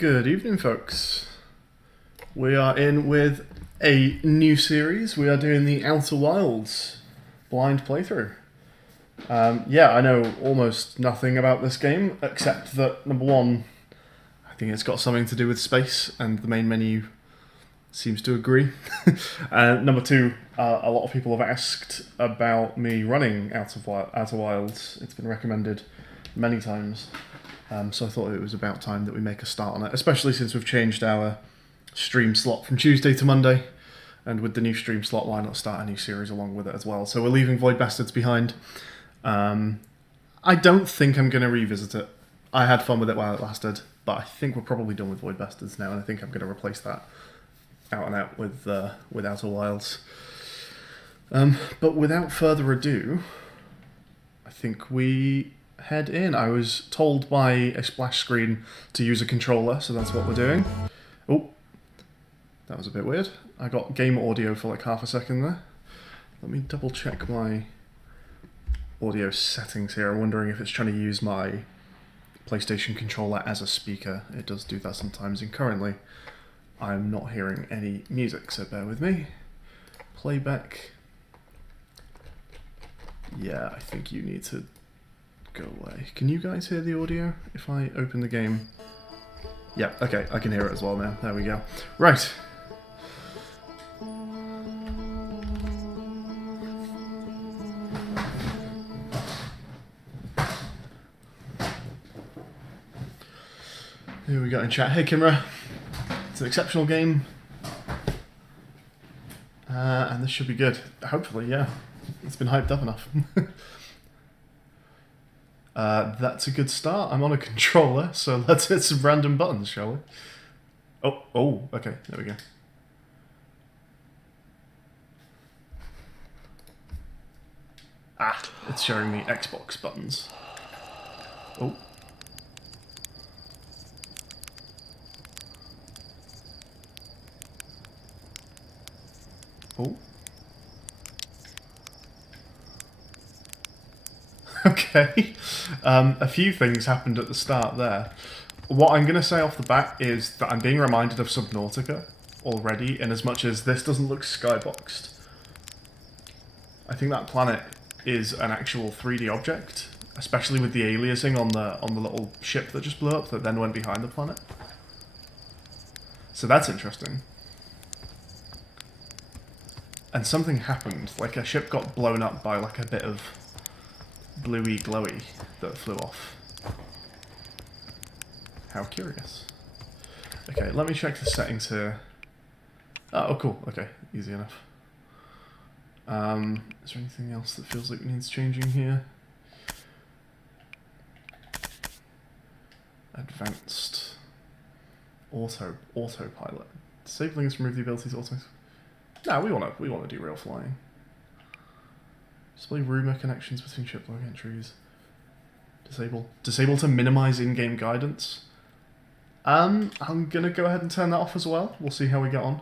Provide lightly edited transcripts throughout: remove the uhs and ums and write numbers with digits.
Good evening, folks. We are in with a new series. We are doing the Outer Wilds blind playthrough. Yeah, I know almost nothing about this game, except that, number one, I think it's got something to do with space, and the main menu seems to agree. Number two, a lot of people have asked about me running Outer Wilds. It's been recommended many times. So I thought it was about time that we make a start on it, especially since we've changed our stream slot from Tuesday to Monday, and with the new stream slot, why not start a new series along with it as well? So we're leaving Void Bastards behind. I don't think I'm going to revisit it. I had fun with it while it lasted, but I think we're probably done with Void Bastards now, and I think I'm going to replace that out and out with Outer Wilds. But without further ado, I think we head in. I was told by a splash screen to use a controller, so that's what we're doing. Oh, that was a bit weird. I got game audio for like half a second there. Let me double check my audio settings here. I'm wondering if it's trying to use my PlayStation controller as a speaker. It does do that sometimes, and currently I'm not hearing any music, so bear with me. Playback. Yeah, I think you need to go away. Can you guys hear the audio if I open the game? Yeah, okay, I can hear it as well now. There we go. Right. Who we got in chat? Hey Kimra. It's an exceptional game. And this should be good. Hopefully, yeah. It's been hyped up enough. That's a good start. I'm on a controller, so let's hit some random buttons, shall we? Oh, okay, there we go. Ah, it's showing me Xbox buttons. Oh. Oh. Okay, a few things happened at the start there. What I'm going to say off the bat is that I'm being reminded of Subnautica already, in as much as this doesn't look skyboxed. I think that planet is an actual 3D object, especially with the aliasing on the little ship that just blew up that then went behind the planet. So that's interesting. And something happened, like a ship got blown up by like a bit of bluey glowy that flew off. How curious. Okay, let me check the settings here. Oh, cool. Okay, easy enough. Is there anything else that feels like it needs changing here? Advanced autopilot. Disabling is to remove the ability to automate. No, we wanna do real flying. Display rumor connections between ship log entries. Disable to minimize in-game guidance. I'm gonna go ahead and turn that off as well. We'll see how we get on.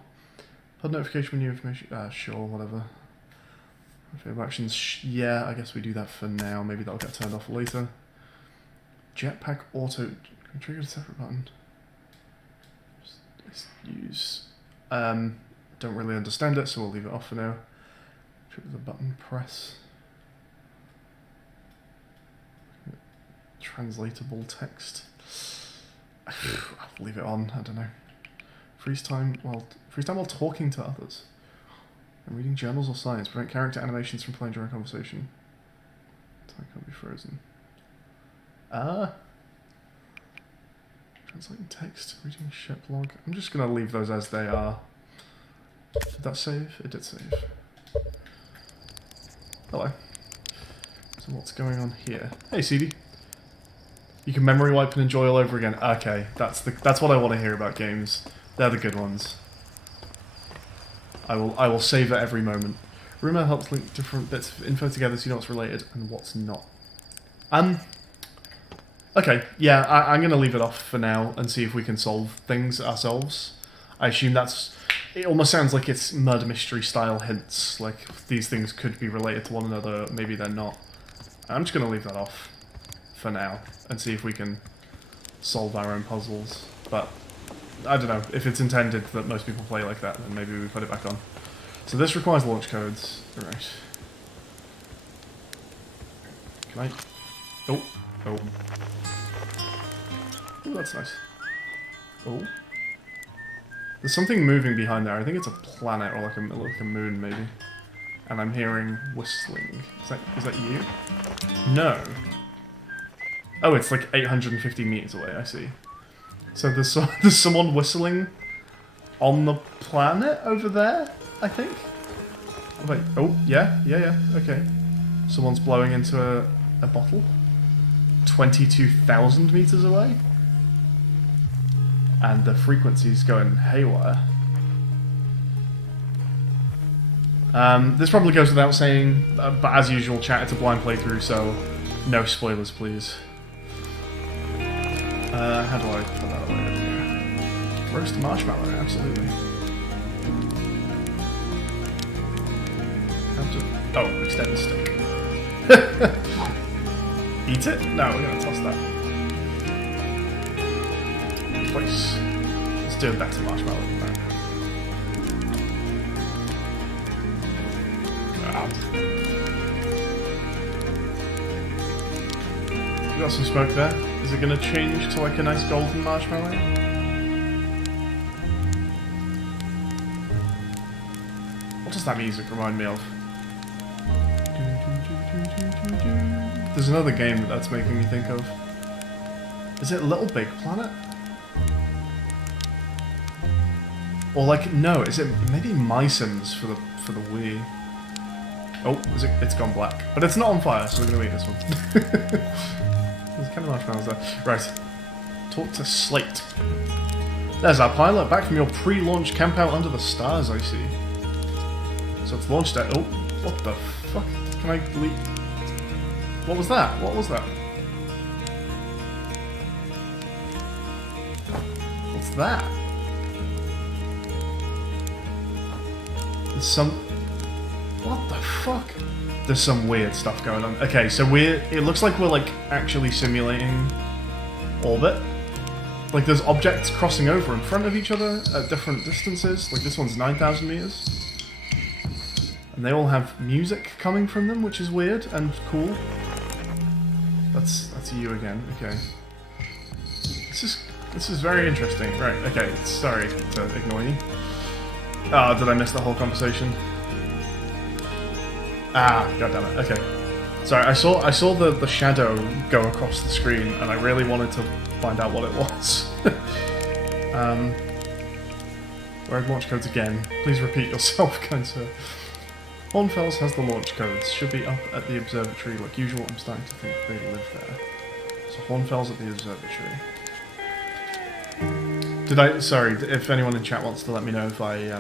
HUD notification when new information. Sure, whatever. Favorite actions. Yeah, I guess we do that for now. Maybe that'll get turned off later. Jetpack auto. Can we trigger a separate button? Just use. Don't really understand it, so we'll leave it off for now. Trigger the button. Press. Translatable text. I'll leave it on. I don't know. Freeze time while talking to others. And reading journals or science. Prevent character animations from playing during conversation. Time can't be frozen. Translating text. Reading ship log. I'm just gonna leave those as they are. Did that save? It did save. Hello. So what's going on here? Hey, CD. You can memory wipe and enjoy all over again. Okay, that's what I want to hear about games. They're the good ones. I will savor every moment. Rumor helps link different bits of info together so you know what's related and what's not. Okay, yeah, I'm gonna leave it off for now and see if we can solve things ourselves. I assume it almost sounds like it's murder mystery style hints, like these things could be related to one another, maybe they're not. I'm just gonna leave that off for now and see if we can solve our own puzzles. But I don't know, if it's intended that most people play like that, then maybe we put it back on. So this requires launch codes. Right. Can I... Oh. Oh. Oh, that's nice. Oh. There's something moving behind there. I think it's a planet or like a moon, maybe. And I'm hearing whistling. Is that you? No. Oh, it's like 850 meters away, I see. So there's someone whistling on the planet over there, I think? Wait, oh, yeah, okay. Someone's blowing into a bottle. 22,000 meters away? And the frequency's going haywire. This probably goes without saying, but as usual, chat, it's a blind playthrough, so no spoilers, please. How do I put that away over here? Roast marshmallow, absolutely. Oh, extend the stick. Eat it? No, we're gonna toss that. Twice. Let's do a better marshmallow than that. You got some smoke there. Is it going to change to like a nice golden marshmallow? What does that music remind me of? There's another game that's making me think of. Is it Little Big Planet? Or like, no, is it maybe My Sims for the Wii? Oh, it's gone black. But it's not on fire, so we're going to eat this one. There's kind of marshmallows there. Right. Talk to Slate. There's our pilot, back from your pre-launch campout under the stars, I see. So it's launched at... Oh, what the fuck? Can I delete... What was that? What was that? What's that? There's some... What the fuck? There's some weird stuff going on. Okay, so it looks like we're like actually simulating orbit. Like there's objects crossing over in front of each other at different distances. Like this one's 9,000 meters. And they all have music coming from them, which is weird and cool. That's you again, okay. This is very interesting. Right, okay, sorry to ignore you. Oh, did I miss the whole conversation? Ah, goddammit, okay. Sorry, I saw the shadow go across the screen, and I really wanted to find out what it was. Where are launch codes again? Please repeat yourself, kind sir. Hornfels has the launch codes. Should be up at the observatory. Like usual, I'm starting to think they live there. So Hornfels at the observatory. Sorry, if anyone in chat wants to let me know if I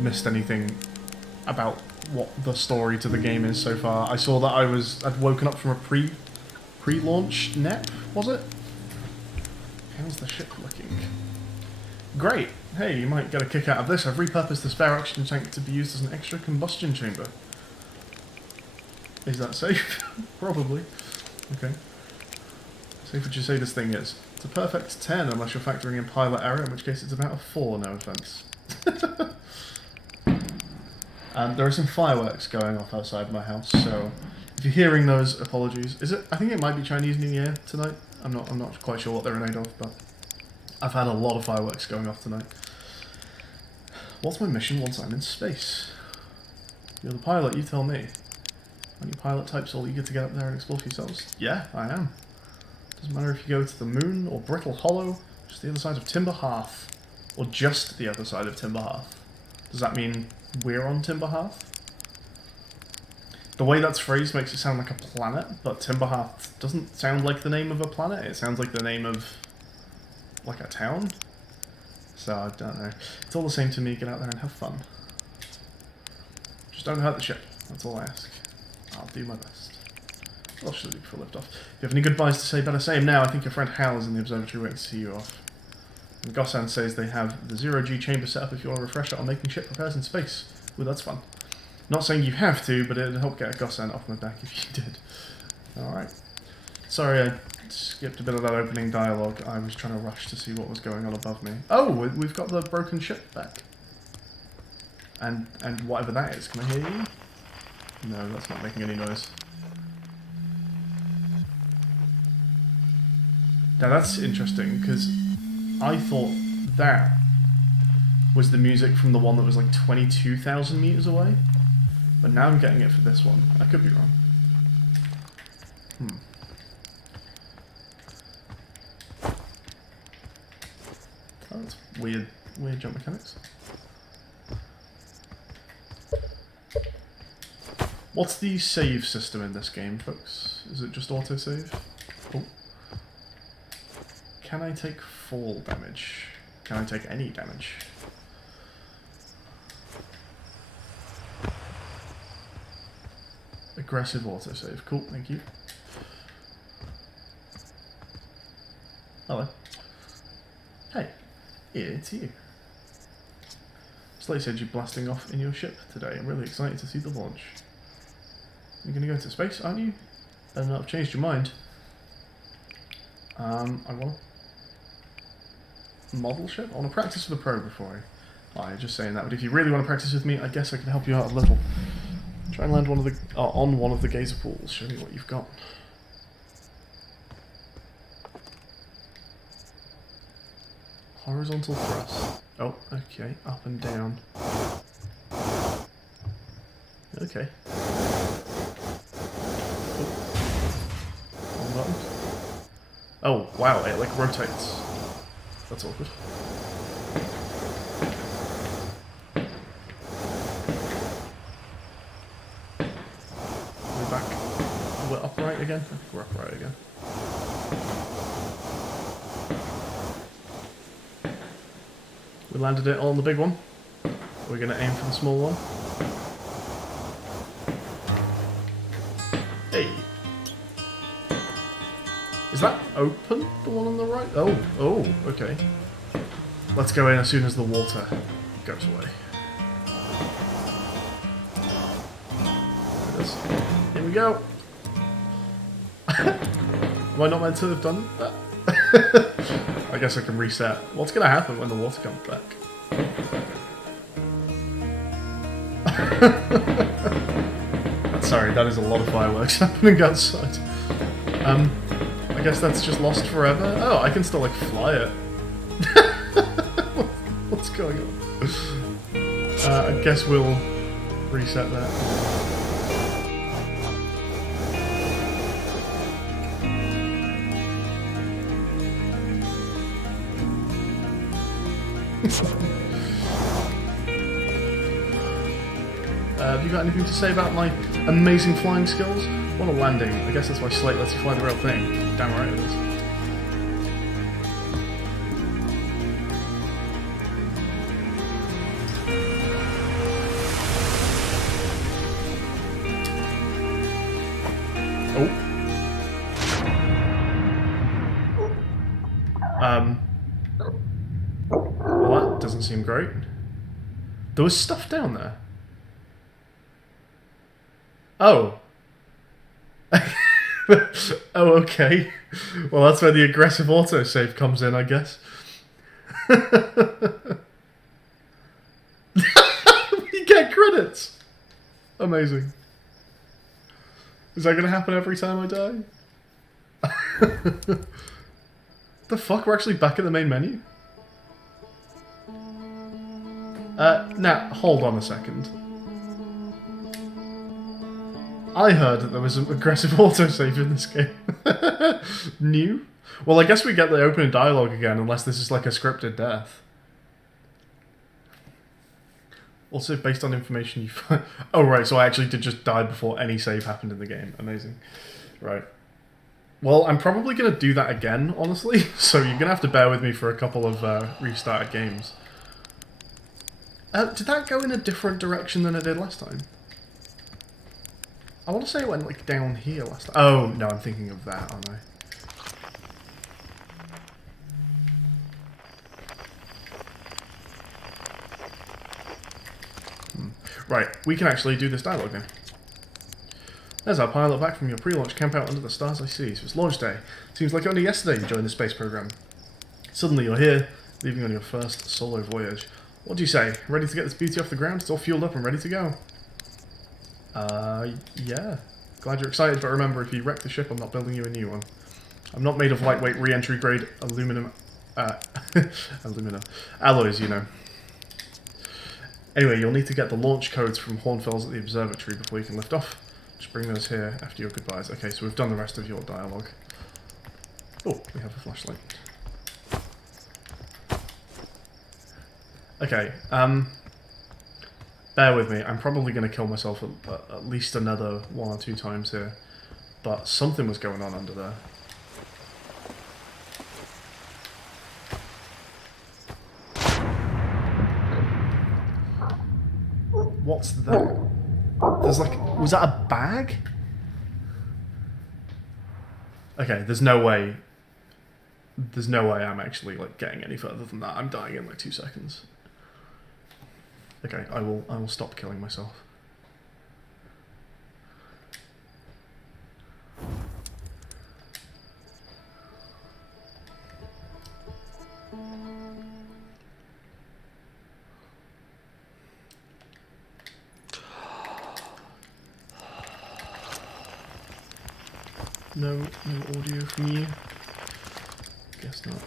missed anything about what the story to the game is so far. I saw that I'd woken up from a pre-launch nap, was it? How's the ship looking? Great! Hey, you might get a kick out of this. I've repurposed the spare oxygen tank to be used as an extra combustion chamber. Is that safe? Probably. Okay. Safe would you say this thing is? It's a perfect 10 unless you're factoring in pilot error, in which case it's about a 4, no offense. There are some fireworks going off outside my house, so if you're hearing those, apologies. I think it might be Chinese New Year tonight. I'm not quite sure what they're made of, but I've had a lot of fireworks going off tonight. What's my mission once I'm in space? You're the pilot, you tell me. Aren't you pilot types all eager to get up there and explore for yourselves? Yeah, I am. Doesn't matter if you go to the moon or Brittle Hollow, just the other side of Timber Hearth. Or just the other side of Timber Hearth. Does that mean we're on Timber Hearth? The way that's phrased makes it sound like a planet, but Timber Hearth doesn't sound like the name of a planet. It sounds like the name of, like, a town. So, I don't know. It's all the same to me. Get out there and have fun. Just don't hurt the ship. That's all I ask. I'll do my best. What else should I do before lift off? If you have any goodbyes to say, better say them now. I think your friend Hal is in the observatory waiting to see you off. And Gossan says they have the 0G chamber set up if you want to refresh it on making ship repairs in space. Ooh, that's fun. Not saying you have to, but it'd help get a Gossan off my back if you did. Alright. Sorry I skipped a bit of that opening dialogue. I was trying to rush to see what was going on above me. Oh, we've got the broken ship back. And whatever that is. Can I hear you? No, that's not making any noise. Now that's interesting, because I thought that was the music from the one that was like 22,000 meters away. But now I'm getting it for this one. I could be wrong. Oh, that's weird jump mechanics. What's the save system in this game, folks? Is it just autosave? Oh. Can I take fall damage? Can I take any damage? Aggressive autosave. Cool, thank you. Hello. Hey, it's you. Slay said you're blasting off in your ship today. I'm really excited to see the launch. You're going to go into space, aren't you? Better not have changed your mind. I want a model ship? I want to practice with a pro before I... just saying that, but if you really want to practice with me, I guess I can help you out a little. Try and land on one of the geyser pools. Show me what you've got. Horizontal thrust. Oh, okay. Up and down. Okay. One button. Oh, wow, it like rotates. That's awkward. We're back. We're upright again? I think we're upright again. We landed it on the big one. We're going to aim for the small one. Hey! Is that open? The one on the right? Oh, okay. Let's go in as soon as the water goes away. There it is. Here we go. Am I not meant to have done that? I guess I can reset. What's going to happen when the water comes back? Sorry, that is a lot of fireworks happening outside. I guess that's just lost forever. Oh, I can still like fly it. What's going on? I guess we'll reset that. Have you got anything to say about my amazing flying skills? What a landing. I guess that's why Slate lets you fly the real thing. Damn right it is. Well, that doesn't seem great. There was stuff down there. Oh. Oh, okay. Well, that's where the aggressive autosave comes in, I guess. You get credits! Amazing. Is that going to happen every time I die? The fuck? We're actually back at the main menu? Now, hold on a second. I heard that there was an aggressive autosave in this game. New? Well, I guess we get the opening dialogue again, unless this is like a scripted death. Also, based on information you find... Oh, right, so I actually did just die before any save happened in the game. Amazing. Right. Well, I'm probably going to do that again, honestly. So you're going to have to bear with me for a couple of restarted games. Did that go in a different direction than it did last time? I want to say it went like down here last time. Oh, no, I'm thinking of that, aren't I? Right, we can actually do this dialogue now. There's our pilot back from your pre-launch campout under the stars I see. So it's launch day. Seems like only yesterday you joined the space program. Suddenly you're here, leaving on your first solo voyage. What do you say? Ready to get this beauty off the ground? It's all fueled up and ready to go. Yeah. Glad you're excited, but remember, if you wreck the ship, I'm not building you a new one. I'm not made of lightweight re-entry grade aluminum... aluminum. Alloys, you know. Anyway, you'll need to get the launch codes from Hornfells at the observatory before you can lift off. Just bring those here after your goodbyes. Okay, so we've done the rest of your dialogue. Oh, we have a flashlight. Okay, bear with me. I'm probably going to kill myself at least another 1 or 2 times here. But something was going on under there. What's that? There's like... Was that a bag? Okay, there's no way... There's no way I'm actually like getting any further than that. I'm dying in like 2 seconds. Okay, I will stop killing myself. No audio from you. Guess not.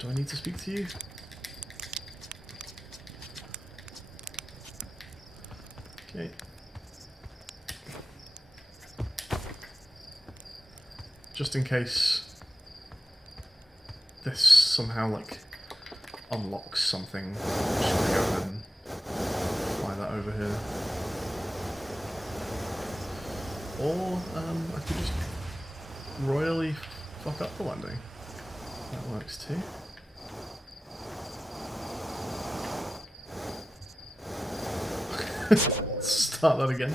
Do I need to speak to you? Okay. Just in case this somehow like unlocks something, I'm just gonna go ahead and fly that over here. Or I could just royally fuck up the landing. That works too. Start that again.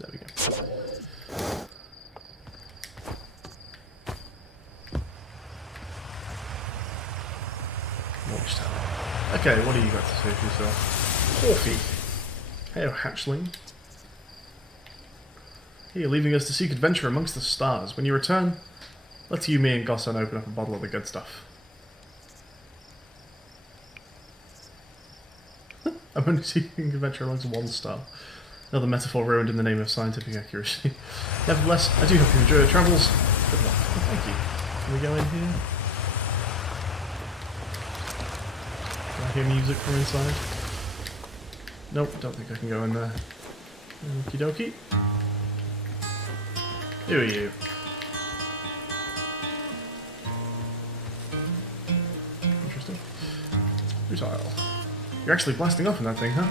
There we go. Launch tower. Okay, what do you got to say for yourself? Porfy. Hey, hatchling. You're leaving us to seek adventure amongst the stars. When you return, let's you, me, and Gossan open up a bottle of the good stuff. I'm only seeking adventure amongst 1 star. Another metaphor ruined in the name of scientific accuracy. Nevertheless, I do hope you enjoy your travels. Good luck. Thank you. Can we go in here? Do I hear music from inside? Nope, don't think I can go in there. Okie dokie. Who are you? Interesting. Futile. You're actually blasting off in that thing, huh?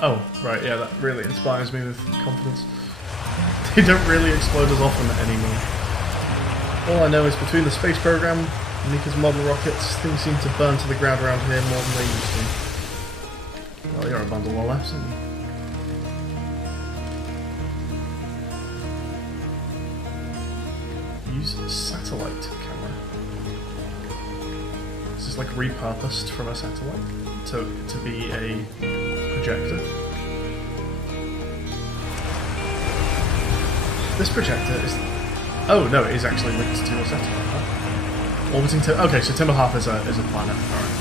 Oh, right, yeah, that really inspires me with confidence. They don't really explode as often anymore. All I know is between the space program and Nika's model rockets, things seem to burn to the ground around here more than they used to. Well, you're a bundle of laughs, aren't you? Use satellite camera. This is like repurposed from a satellite to be a projector. This projector is... Oh no, it is actually linked to a satellite. Huh? Orbiting to... Okay, so Timberhalf is a planet. Alright.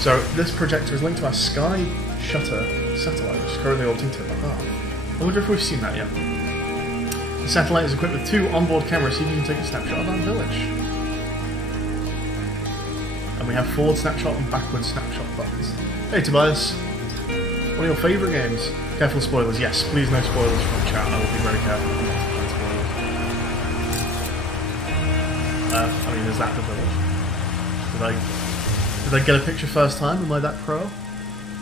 So this projector is linked to our Sky Shutter satellite, which is currently orbiting Timberhalf. I wonder if we've seen that yet. The satellite is equipped with 2 onboard cameras so you can take a snapshot of our village. And we have forward snapshot and backward snapshot buttons. Hey Tobias, one of your favourite games. Careful spoilers, yes, please no spoilers from chat, I will be very careful not to find spoilers. I mean, is that the village? Did I get a picture first time? Am I that pro?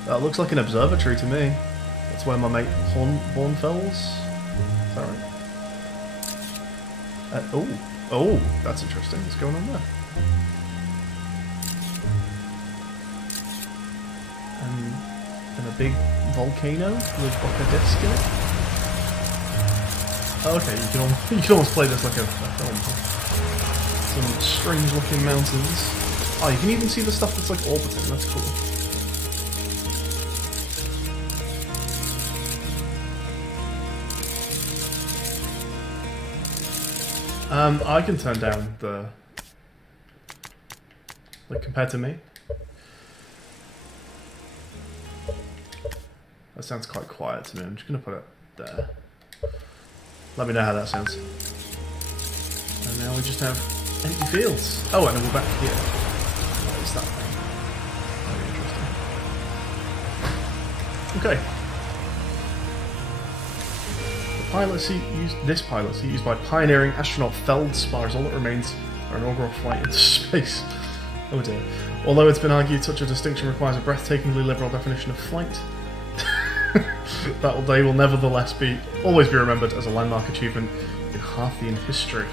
It looks like an observatory to me. That's where my mate Hornfells. Is that right? Oh, that's interesting. What's going on there? And a big volcano with like a disc in it. Oh, okay, you can almost play this like a film. Some strange looking mountains. Oh, you can even see the stuff that's like orbiting, that's cool. I can turn down the... like, compared to me. That sounds quite quiet to me. I'm just going to put it there. Let me know how that sounds. And now we just have empty fields. Oh, and then we're back here. What is that thing? Very interesting. Okay. This pilot's used by pioneering astronaut Feldspar is all that remains for an inaugural flight into space. Oh dear. Although it's been argued such a distinction requires a breathtakingly liberal definition of flight, that day will nevertheless always be remembered as a landmark achievement in Harthian history.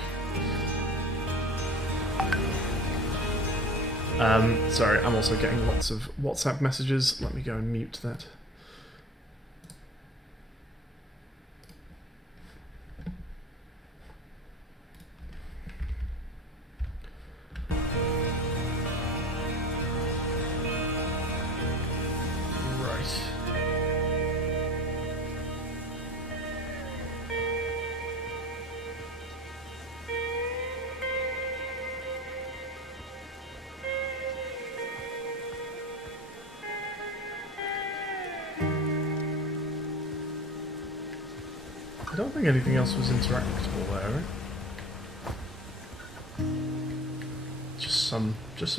Sorry, I'm also getting lots of WhatsApp messages. Let me go and mute that. I don't think anything else was interactable there. Just some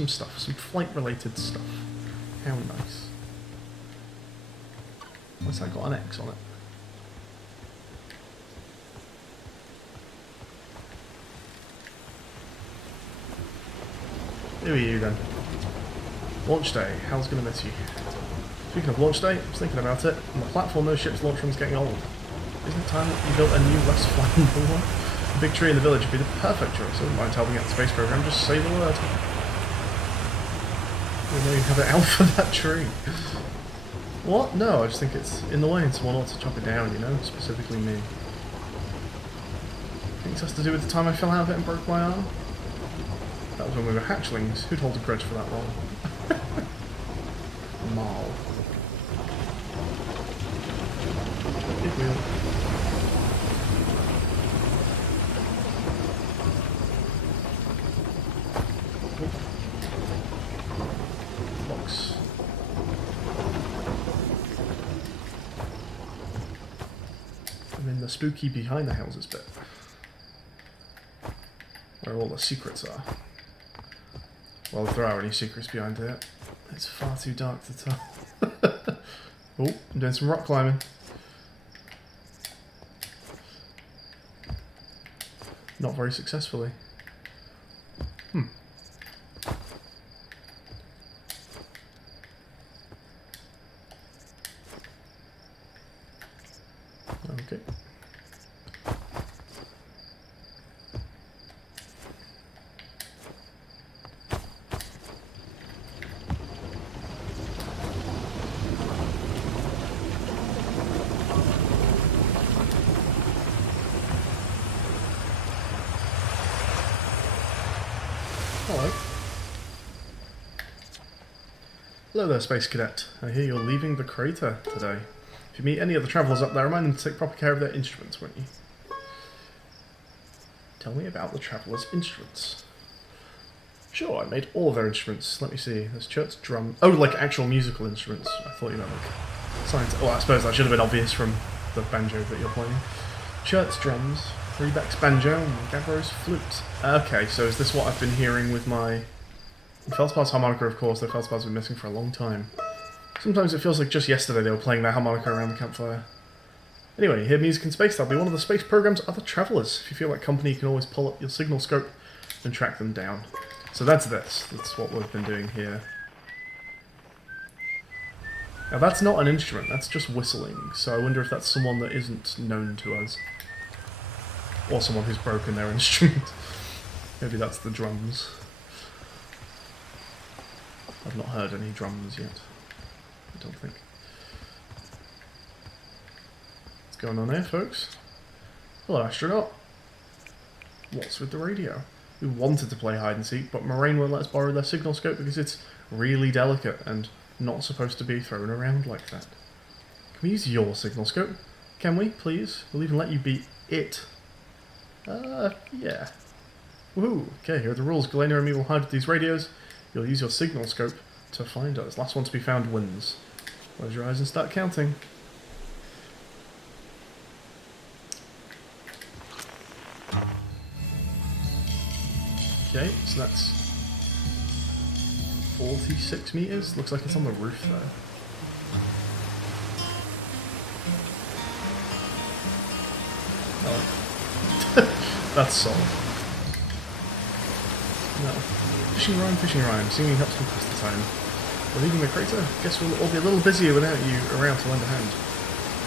stuff, some flight-related stuff. How nice. What's that got an X on it? Who are you then? Launch day. How's gonna miss you? Speaking of launch day, I was thinking about it. On the platform, those ships' launch run's getting old. Isn't it time that you built a new, less flammable one? A big tree in the village would be the perfect choice. I wouldn't mind helping out the space program, just say the word. You know you have it out for that tree. What? No, I just think it's in the way and someone ought to chop it down, you know? Specifically me. I think this has to do with the time I fell out of it and broke my arm. That was when we were hatchlings. Who'd hold a grudge for that long? Marl. Big wheel. Box. I'm in the spooky behind the houses bit. Where all the secrets are. Well, if there are any secrets behind it, it's far too dark to tell. Oh, I'm doing some rock climbing. Not very successfully. Okay. Hello. Hello there, Space Cadet. I hear you're leaving the crater today. If you meet any of the travellers up there, remind them to take proper care of their instruments, won't you? Tell me about the travellers' instruments. Sure, I made all of their instruments. Let me see. There's church drum. Oh, like actual musical instruments. I thought you meant like science. Oh, I suppose that should have been obvious from the banjo that you're playing. Church drums, Rebeck's banjo, and Gabro's flute. Okay, so is this what I've been hearing with my Feldspar's harmonica? Of course, the Feldspar's been missing for a long time. Sometimes it feels like just yesterday they were playing their harmonica around the campfire. Anyway, hear music in space, that'll be one of the space program's other travellers. If you feel like company, you can always pull up your signal scope and track them down. So that's this. That's what we've been doing here. Now that's not an instrument, that's just whistling. So I wonder if that's someone that isn't known to us. Or someone who's broken their instrument. Maybe that's the drums. I've not heard any drums yet. I don't think. What's going on here, folks? Hello, astronaut. What's with the radio? We wanted to play hide and seek, but Moraine won't let us borrow their signal scope because it's really delicate and not supposed to be thrown around like that. Can we use your signal scope? Can we, please? We'll even let you be it. Yeah. Woohoo! Okay, here are the rules. Galena and me will hide with these radios. You'll use your signal scope to find us. Last one to be found wins. Close your eyes and start counting. Okay, so that's 46 meters. Looks like it's on the roof though. Oh. That's solid. No. Fishing rhyme. Singing helps me pass the time. We're leaving the crater. Guess we'll all be a little busier without you around to lend a hand.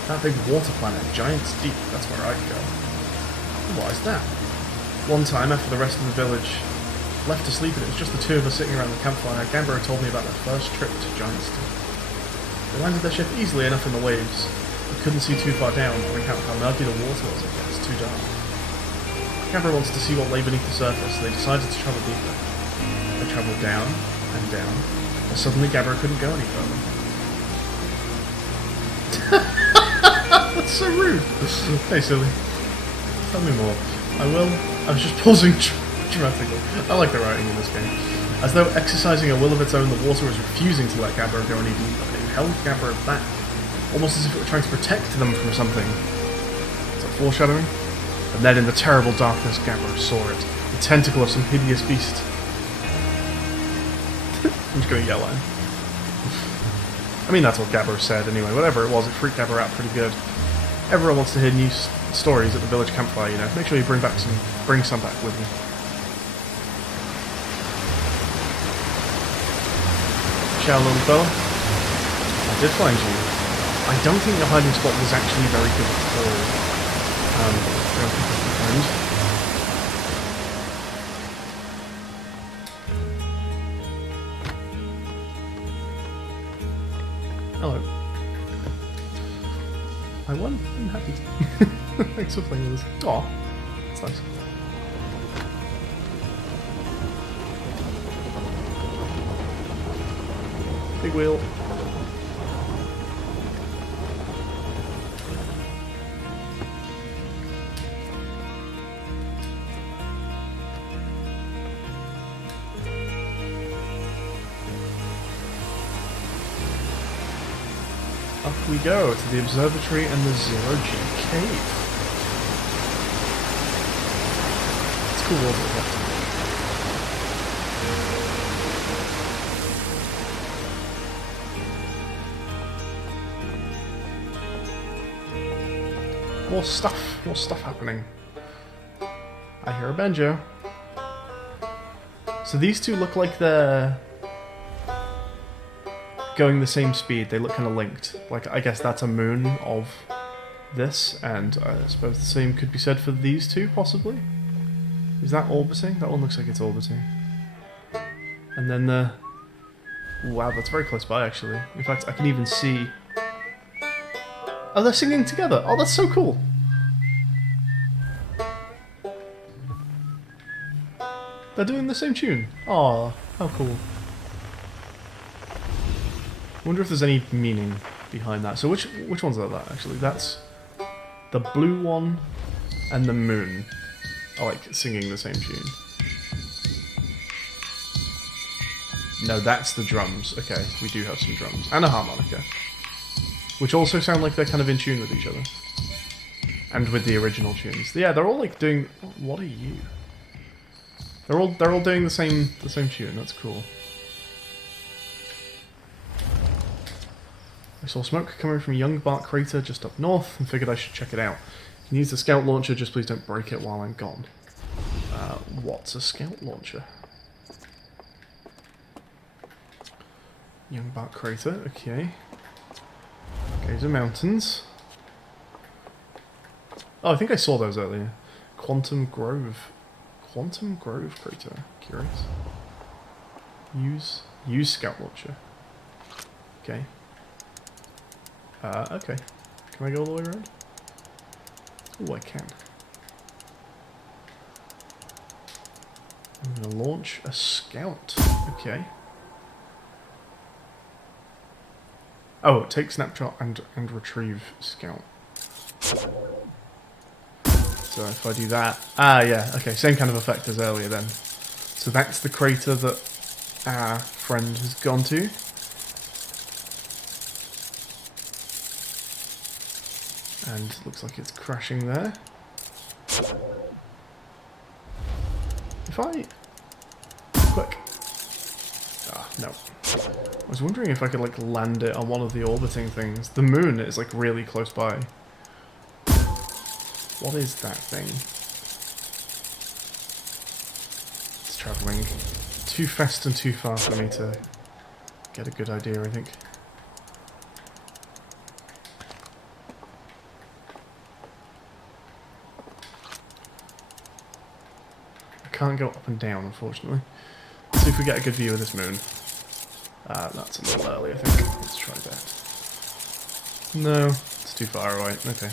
That big water planet, Giant's Deep, that's where I'd go. Why is that? One time, after the rest of the village left to sleep and it was just the two of us sitting around the campfire, Gambler told me about their first trip to Giant's Deep. They landed their ship easily enough in the waves, but couldn't see too far down on account of how murky the water was. It was too dark. Gambler wanted to see what lay beneath the surface, so they decided to travel deeper. They travelled down and down, but suddenly Gabra couldn't go any further. That's so rude. Hey, silly. Tell me more. I will. I was just pausing dramatically. I like the writing in this game. As though exercising a will of its own, the water was refusing to let Gabra go any deeper. It held Gabra back, almost as if it were trying to protect them from something. Is that foreshadowing? And then in the terrible darkness, Gabra saw it. The tentacle of some hideous beast. I'm just going to yell at him. I mean, that's what Gabber said anyway. Whatever it was, it freaked Gabber out pretty good. Everyone wants to hear new stories at the village campfire, you know. Make sure you bring some back with you. Ciao, little fella. I did find you. I don't think the hiding spot was actually very good at all. Don't pick up the friend. Hello. I won. I'm happy. Thanks for playing with us. Aw, that's nice. Big wheel. Up we go to the observatory and the Zero-G cave. It's cool, isn't it? More stuff happening. I hear a banjo. So these two look like they're going the same speed. They look kind of linked. Like, I guess that's a moon of this, and I suppose the same could be said for these two, possibly? Is that orbiting? That one looks like it's orbiting. And then the... Wow, that's very close by, actually. In fact, I can even see... Oh, they're singing together! Oh, that's so cool! They're doing the same tune. Aw, how cool. I wonder if there's any meaning behind that. So which ones are that, actually? That's the blue one and the moon are like singing the same tune. No, that's the drums. Okay, we do have some drums. And a harmonica. Which also sound like they're kind of in tune with each other. And with the original tunes. Yeah, they're all like doing... What are you? They're all doing the same tune. That's cool. I saw smoke coming from Young Bark Crater just up north and figured I should check it out. You can use the scout launcher, just please don't break it while I'm gone. What's a scout launcher? Young Bark Crater, okay. Gaze of Mountains. Oh, I think I saw those earlier. Quantum Grove Crater. Curious. Use scout launcher. Okay. Okay. Can I go all the way around? Oh, I can. I'm going to launch a scout. Okay. Oh, take snapshot and retrieve scout. So if I do that... Ah, yeah, okay, same kind of effect as earlier then. So that's the crater that our friend has gone to. And looks like it's crashing there. If I... Quick. Ah, no. I was wondering if I could, like, land it on one of the orbiting things. The moon is, like, really close by. What is that thing? It's travelling too fast and too far for me to get a good idea, I think. I can't go up and down, unfortunately. Let's see if we get a good view of this moon. That's a little early, I think. Let's try that. No, it's too far away. Okay.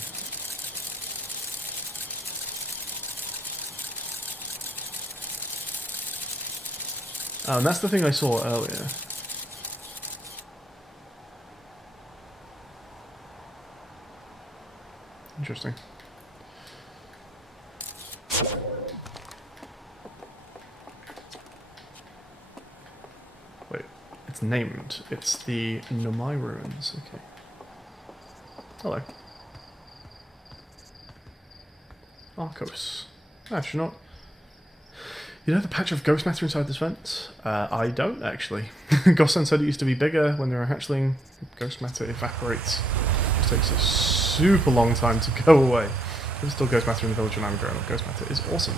Oh, and that's the thing I saw earlier. Interesting. Wait, it's named. It's the Nomai Ruins. Okay. Hello. Arcos. Actually not. You know the patch of ghost matter inside this vent? I don't, actually. Gossan said it used to be bigger when they were hatchling. Ghost matter evaporates. It takes a super long time to go away. There's still ghost matter in the village when I'm growing up. Ghost matter is awesome.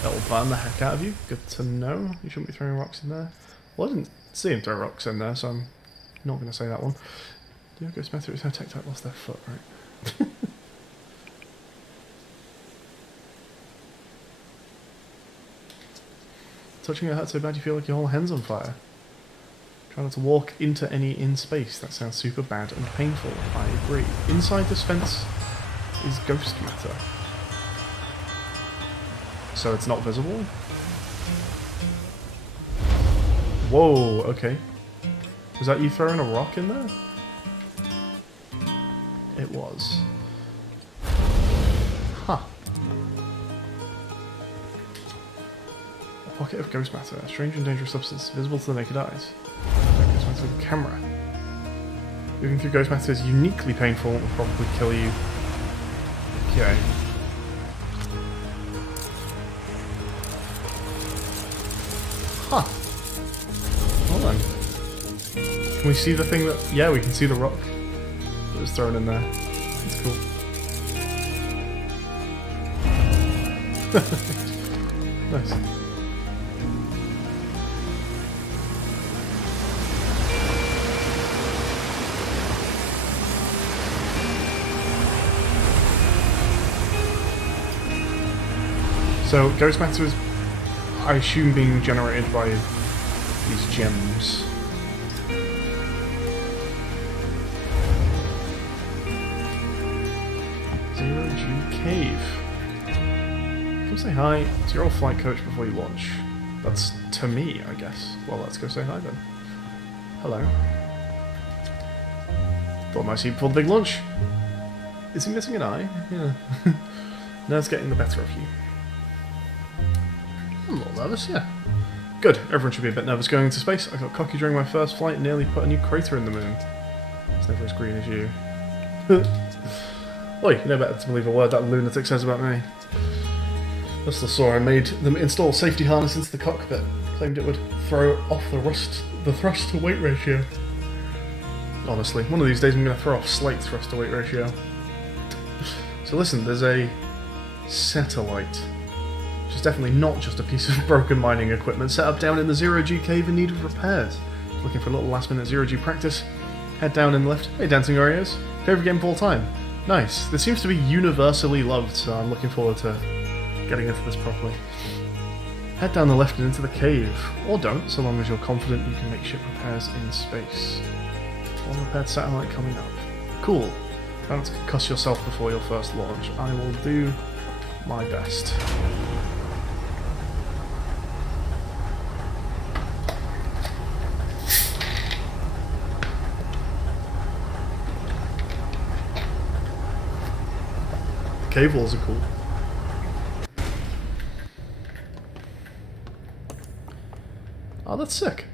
It'll burn the heck out of you. Good to know. You shouldn't be throwing rocks in there. Well, I didn't see him throw rocks in there, so I'm not going to say that one. Do you know ghost matter is how Tectite lost their foot, right? Touching your hurt so bad you feel like your whole hand's on fire. Try not to walk into any in space. That sounds super bad and painful. I agree. Inside this fence is ghost matter. So it's not visible? Whoa, okay. Was that you throwing a rock in there? It was. Huh. A pocket of ghost matter. A strange and dangerous substance visible to the naked eyes. Ghost matter with a camera. Moving through ghost matter is uniquely painful and will probably kill you. Okay. Huh. Hold on. Can we see the thing that... Yeah, we can see the rock that was thrown in there. It's cool. Nice. So, ghost matter is, I assume, being generated by these gems. Zero G Cave. Come say hi to your old flight coach before you launch. That's to me, I guess. Well, let's go say hi then. Hello. Thought I might see you before the big launch. Is he missing an eye? Yeah. Nerves getting the better of you. I'm a little nervous, yeah. Good, everyone should be a bit nervous going into space. I got cocky during my first flight and nearly put a new crater in the moon. It's never as green as you. Oi, you know better to believe a word that lunatic says about me. Just saw I made them install safety harness into the cockpit. Claimed it would throw off the thrust to weight ratio. Honestly, one of these days I'm going to throw off Slate thrust to weight ratio. So listen, there's a satellite. Which is definitely not just a piece of broken mining equipment set up down in the Zero G cave in need of repairs. Looking for a little last minute Zero G practice? Head down in the lift. Hey, Dancing Oreos. Favorite game of all time. Nice. This seems to be universally loved, so I'm looking forward to getting into this properly. Head down the left and into the cave. Or don't, so long as you're confident you can make ship repairs in space. One repaired satellite coming up. Cool. Try not to concuss yourself before your first launch. I will do my best. cave walls are cool. Oh, that's sick.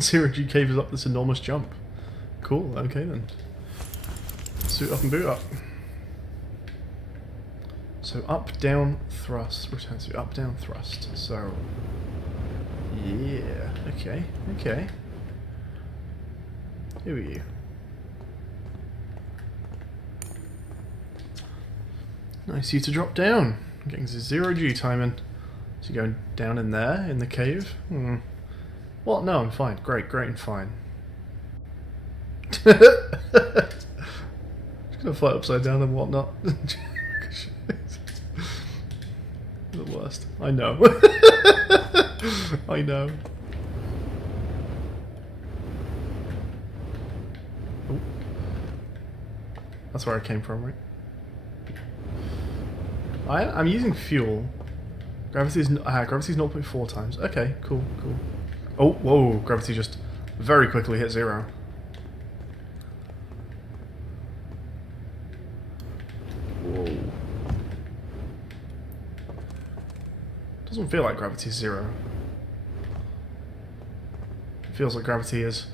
Zero G cave is up this enormous jump. Cool, okay then. Suit up and boot up. So up, down, thrust, return to up, down, thrust. So, yeah, okay, okay. Who are you? Nice you to drop down. I'm getting zero G timing. So you're going down in there, in the cave? Hmm. What? No, I'm fine. Great, great and fine. Just gonna fly upside down and whatnot. The worst. I know. I know. Ooh. That's where I came from, right? I'm using fuel. Gravity's 0.4 times. Okay, cool, cool. Oh, whoa! Gravity just very quickly hit 0. Whoa. Doesn't feel like gravity's 0. It feels like gravity is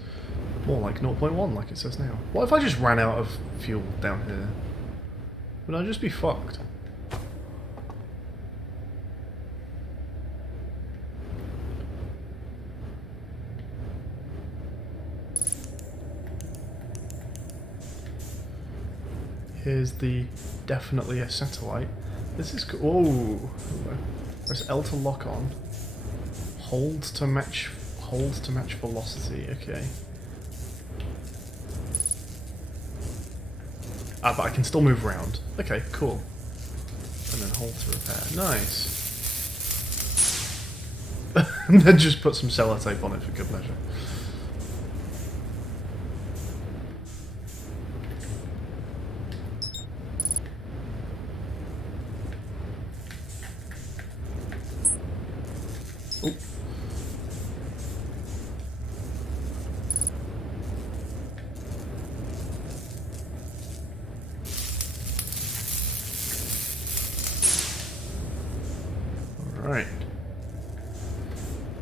more like 0.1, like it says now. What if I just ran out of fuel down here? Would I just be fucked? Here's the definitely a satellite. This is cool. Oh, there's L to lock on. Hold to match velocity. Okay. Ah, but I can still move around. Okay, cool. And then hold to repair. Nice. And then just put some sellotape on it for good measure. Oh. Alright.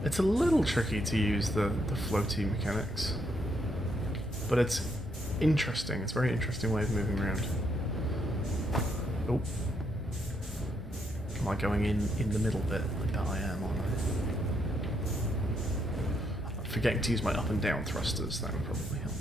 It's a little tricky to use the floaty mechanics, but it's interesting. It's a very interesting way of moving around. Oh. Am I going in the middle bit? Like that I am, aren't I? I'm forgetting to use my up and down thrusters, that would probably help.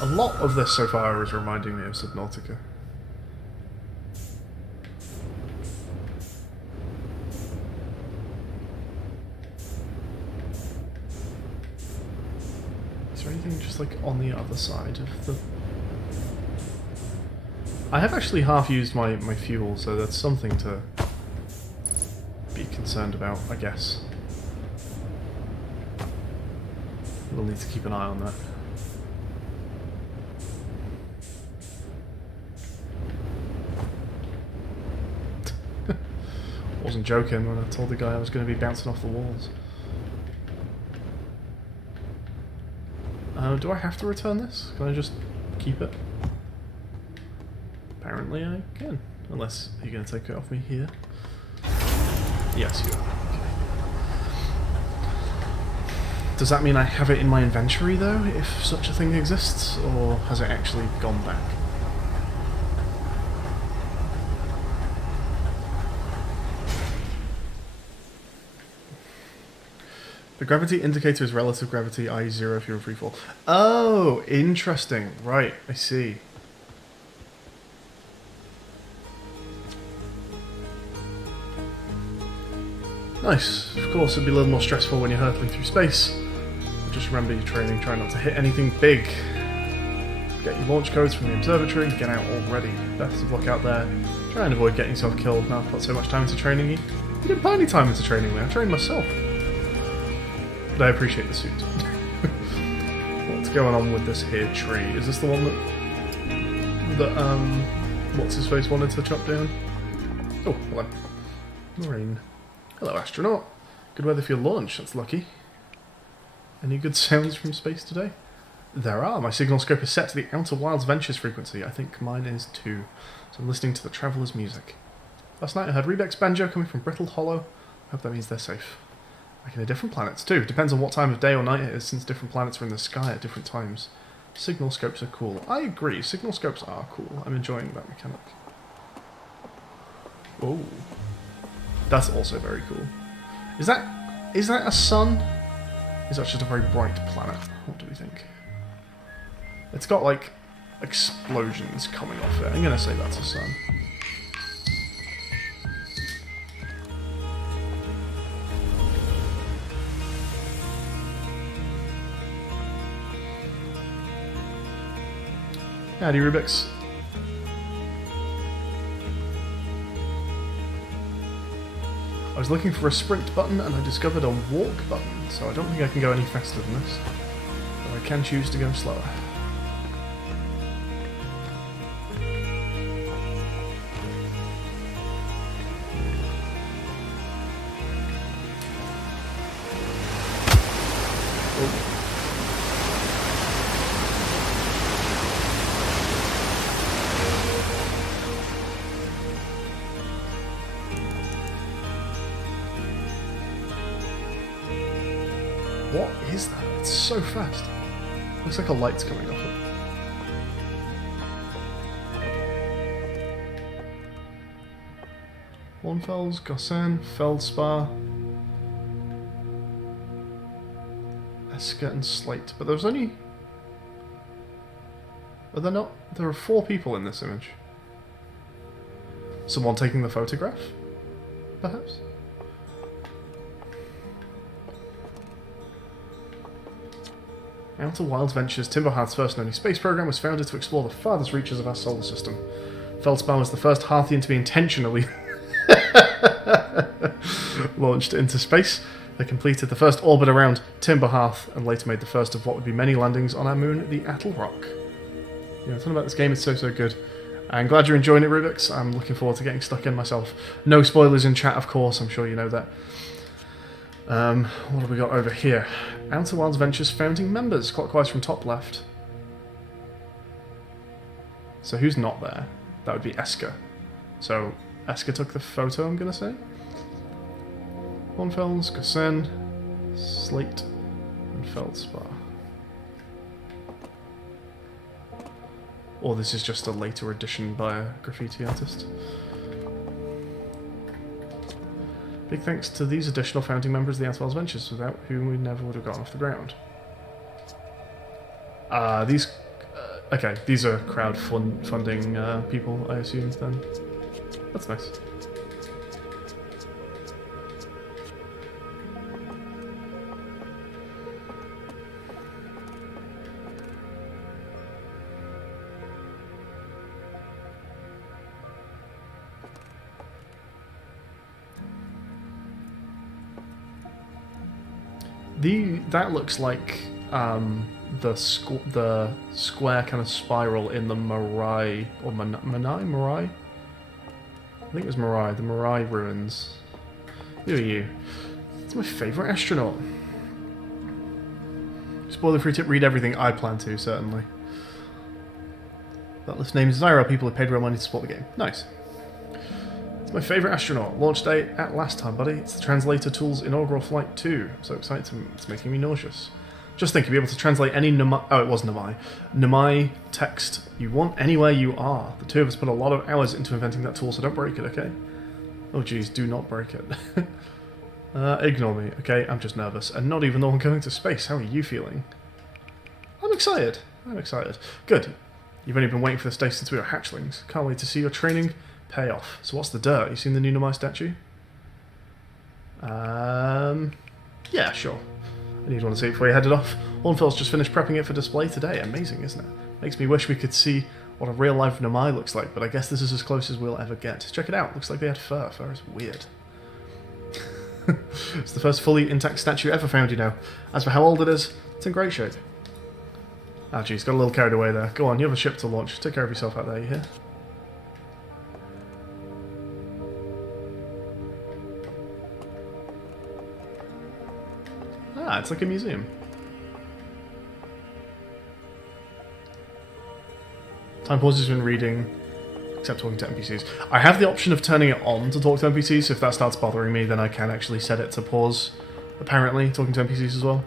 A lot of this so far is reminding me of Subnautica. Is there anything just like on the other side of the... I have actually half used my fuel, so that's something to be concerned about, I guess. We'll need to keep an eye on that. Wasn't joking when I told the guy I was going to be bouncing off the walls. Do I have to return this? Can I just keep it? Apparently I can. Unless you're going to take it off me here. Yes, you are. Okay. Does that mean I have it in my inventory though, if such a thing exists? Or has it actually gone back? The gravity indicator is relative gravity, i.e. 0 if you're in free fall. Oh, interesting. Right, I see. Nice. Of course, it'd be a little more stressful when you're hurtling through space. But just remember your training, try not to hit anything big. Get your launch codes from the observatory and get out already. Best of luck out there. Try and avoid getting yourself killed. Now I've put so much time into training you. You didn't put any time into training me. I trained myself. But I appreciate the suit. What's going on with this here tree? Is this the one that what's his face wanted to chop down? Oh, hello. Marine. Hello, astronaut. Good weather for your launch, that's lucky. Any good sounds from space today? There are. My signal scope is set to the Outer Wilds Ventures frequency. I think mine is too. So I'm listening to the Traveller's music. Last night I heard Rebek's banjo coming from Brittle Hollow. I hope that means they're safe. Like in different planets too. Depends on what time of day or night it is, since different planets are in the sky at different times. Signal scopes are cool. I agree, signal scopes are cool. I'm enjoying that mechanic. Oh. That's also very cool. Is that a sun? Is that just a very bright planet? What do we think? It's got like explosions coming off it. I'm gonna say that's a sun. Howdy, Rubik's. I was looking for a sprint button and I discovered a walk button, so I don't think I can go any faster than this. But I can choose to go slower. What is that? It's so fast. Looks like a light's coming off it. Hornfels, Gossan, Feldspar, Esker and Slate. But there's only... Are there not? There are 4 people in this image. Someone taking the photograph? Perhaps? Outer Wilds Ventures, Timberhearth's first and only space program, was founded to explore the farthest reaches of our solar system. Feldspar was the first Hearthian to be intentionally launched into space. They completed the first orbit around Timberhearth and later made the first of what would be many landings on our moon, the Attlerock. Yeah, talking about this game, it's so good. I'm glad you're enjoying it, Rubik's. I'm looking forward to getting stuck in myself. No spoilers in chat, of course, I'm sure you know that. What have we got over here? Outer Wilds Ventures founding members, clockwise from top left. So who's not there? That would be Esker. So Esker took the photo, I'm gonna say. Hornfels, Gossan, Slate, and Feldspar. Or this is just a later addition by a graffiti artist. Big thanks to these additional founding members of the Outer Wilds Ventures, without whom we never would have gotten off the ground. Okay, these are crowdfunding people, I assume, then. That's nice. That looks like the square kind of spiral in the Morai, or Morai? I think it was Morai, the Morai ruins. Who are you? It's my favourite astronaut. Spoiler free tip, read everything. I plan to, certainly. That list names Zyra, people who paid real money to support the game. Nice. My favourite astronaut. Launch day at last time, buddy. It's the translator tool's inaugural flight too. I'm so excited, it's making me nauseous. Just think, you'll be able to translate any Nomai text you want anywhere you are. The two of us put a lot of hours into inventing that tool, so don't break it, okay? Oh geez, do not break it. Ignore me, okay? I'm just nervous. And not even the one going to space. How are you feeling? I'm excited. I'm excited. Good. You've only been waiting for this day since we were hatchlings. Can't wait to see your training pay off. So what's the dirt? You seen the new Nomai statue? Yeah, sure. I need one to see it before you headed off. Hornfels just finished prepping it for display today. Amazing, isn't it? Makes me wish we could see what a real-life Namai looks like, but I guess this is as close as we'll ever get. Check it out. Looks like they had fur. Fur is weird. It's the first fully intact statue ever found, you know. As for how old it is, it's in great shape. Ah, geez, got a little carried away there. Go on, you have a ship to launch. Take care of yourself out there, you hear? Ah, it's like a museum. Time pauses when reading, except talking to NPCs. I have the option of turning it on to talk to NPCs, so if that starts bothering me, then I can actually set it to pause, apparently, talking to NPCs as well.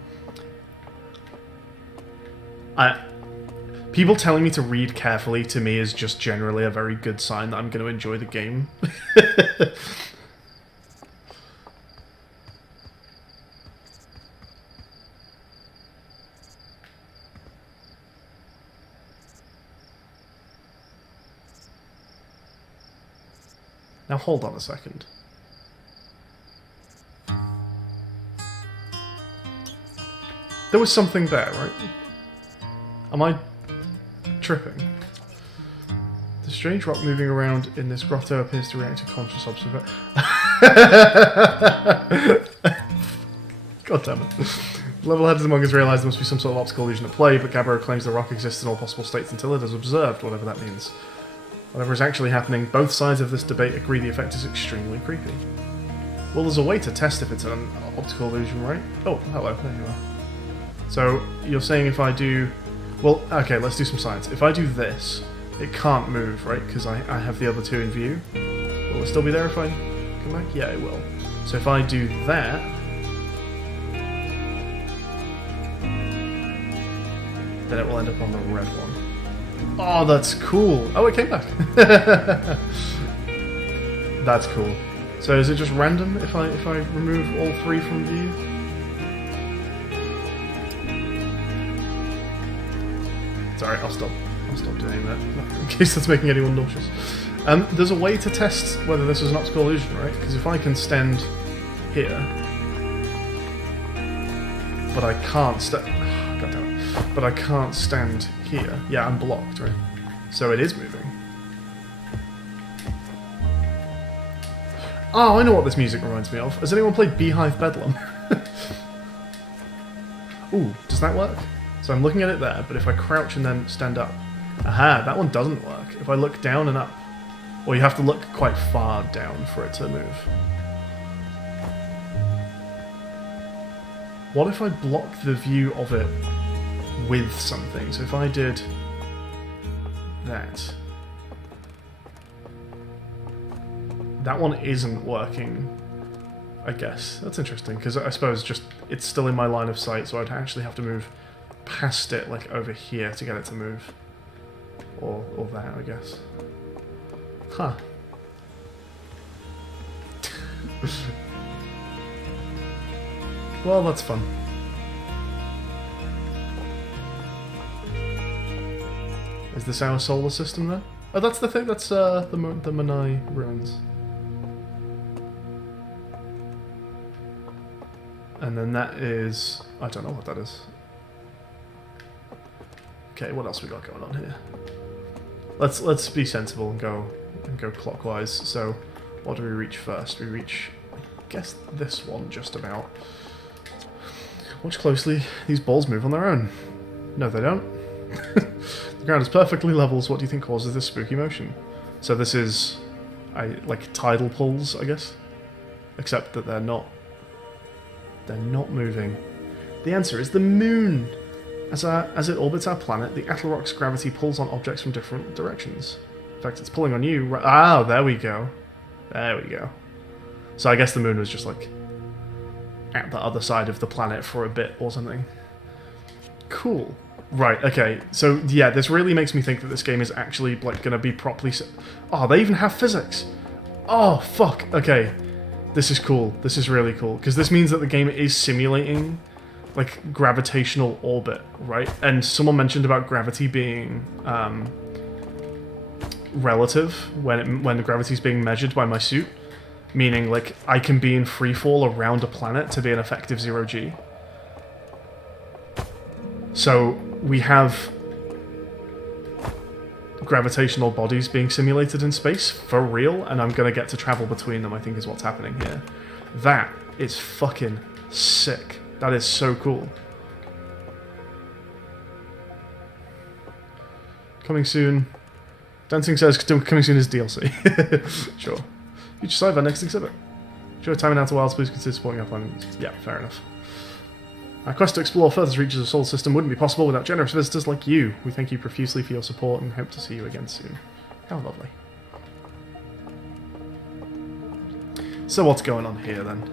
People telling me to read carefully to me is just generally a very good sign that I'm going to enjoy the game. Now hold on a second. There was something there, right? Am I tripping? The strange rock moving around in this grotto appears to react to conscious observer. God damn it. Level-headed among us realise there must be some sort of optical illusion at play, but Gabbro claims the rock exists in all possible states until it is observed, whatever that means. Whatever is actually happening, both sides of this debate agree the effect is extremely creepy. Well, there's a way to test if it's an optical illusion, right? Oh, hello, there you are. So, you're saying if I do... Well, okay, let's do some science. If I do this, it can't move, right? Because I have the other two in view. Will it still be there if I come back? Yeah, it will. So if I do that... then it will end up on the red one. Oh, that's cool. Oh, it came back. That's cool. So is it just random if I remove all three from view? Sorry, I'll stop doing that, in case that's making anyone nauseous. There's a way to test whether this is an optical illusion, right? Because if I can stand here, but I can't God damn it. But I can't stand here. Yeah, I'm blocked, right? So it is moving. Oh, I know what this music reminds me of. Has anyone played Beehive Bedlam? Ooh, does that work? So I'm looking at it there, but if I crouch and then stand up... Aha, that one doesn't work. If I look down and up... Or you have to look quite far down for it to move. What if I block the view of it with something? So if I did... that... That one isn't working, I guess. That's interesting, because I suppose just it's still in my line of sight, so I'd actually have to move past it, like over here, to get it to move. Or that, I guess. Huh. Well, that's fun. Is this our solar system, then? Oh, that's the thing, that's the Manai ruins. And then that is... I don't know what that is. Okay, what else we got going on here? Let's be sensible and go clockwise. So, what do we reach first? We reach, I guess, this one just about. Watch closely. These balls move on their own. No, they don't. The ground is perfectly level, so what do you think causes this spooky motion? So this is, like tidal pulls, I guess, except that they're not. They're not moving. The answer is the moon. As it orbits our planet, the Attlrock's gravity pulls on objects from different directions. In fact, it's pulling on you. Ah, there we go. There we go. So I guess the moon was just like at the other side of the planet for a bit or something. Cool. Right, okay. So yeah, this really makes me think that this game is actually like going to be properly... Oh, they even have physics. Oh, fuck. Okay. This is cool. This is really cool. Because this means that the game is simulating like gravitational orbit, right? And someone mentioned about gravity being relative when the gravity is being measured by my suit, meaning like I can be in free fall around a planet to be an effective 0G. So we have gravitational bodies being simulated in space for real, and I'm gonna get to travel between them, I think is what's happening here. That is fucking sick. That is so cool. Coming soon. Dancing says coming soon is DLC. Sure. Future sci-fi next exhibit. Enjoy time in Outer Wilds, please consider supporting our planning. Yeah, fair enough. Our quest to explore further reaches of the solar system wouldn't be possible without generous visitors like you. We thank you profusely for your support and hope to see you again soon. How lovely. So what's going on here then?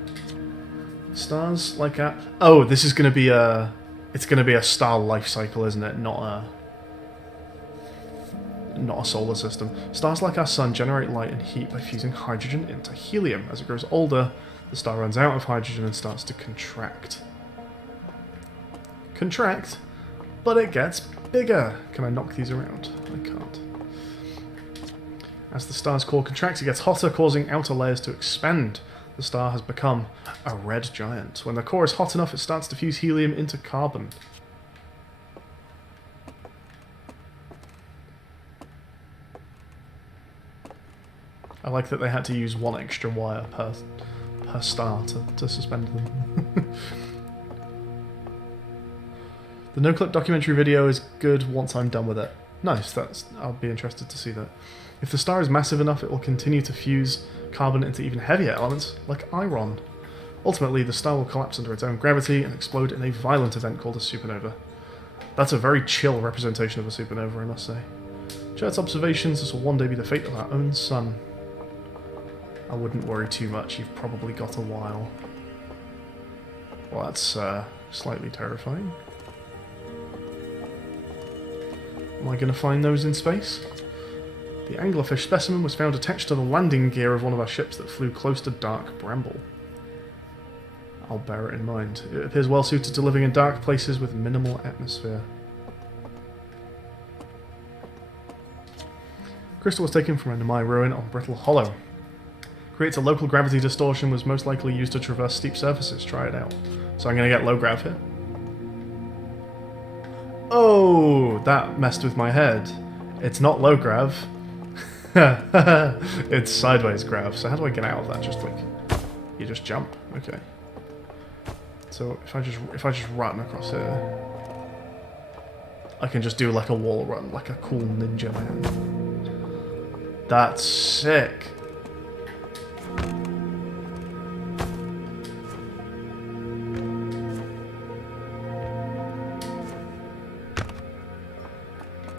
Stars like that? Oh, this is going to be a... It's going to be a star life cycle, isn't it? Not a solar system. Stars like our sun generate light and heat by fusing hydrogen into helium. As it grows older, the star runs out of hydrogen and starts to contract. Contract? But it gets bigger. Can I knock these around? I can't. As the star's core contracts, it gets hotter, causing outer layers to expand. The star has become a red giant. When the core is hot enough, it starts to fuse helium into carbon. I like that they had to use one extra wire per star to suspend them. The no-clip documentary video is good once I'm done with it. Nice, I'll be interested to see that. If the star is massive enough, it will continue to fuse carbon into even heavier elements, like iron. Ultimately, the star will collapse under its own gravity and explode in a violent event called a supernova. That's a very chill representation of a supernova, I must say. Church's observations, this will one day be the fate of our own sun. I wouldn't worry too much, you've probably got a while. Well, that's slightly terrifying. Am I going to find those in space? The anglerfish specimen was found attached to the landing gear of one of our ships that flew close to Dark Bramble. I'll bear it in mind. It appears well suited to living in dark places with minimal atmosphere. Crystal was taken from a Nemai ruin on Brittle Hollow. Creates a local gravity distortion, was most likely used to traverse steep surfaces. Try it out. So I'm going to get low grav here. Oh, that messed with my head. It's not low grav. It's sideways grav. So how do I get out of that? Just like, you just jump. Okay. So if I just run across here, I can just do like a wall run, like a cool ninja man. That's sick.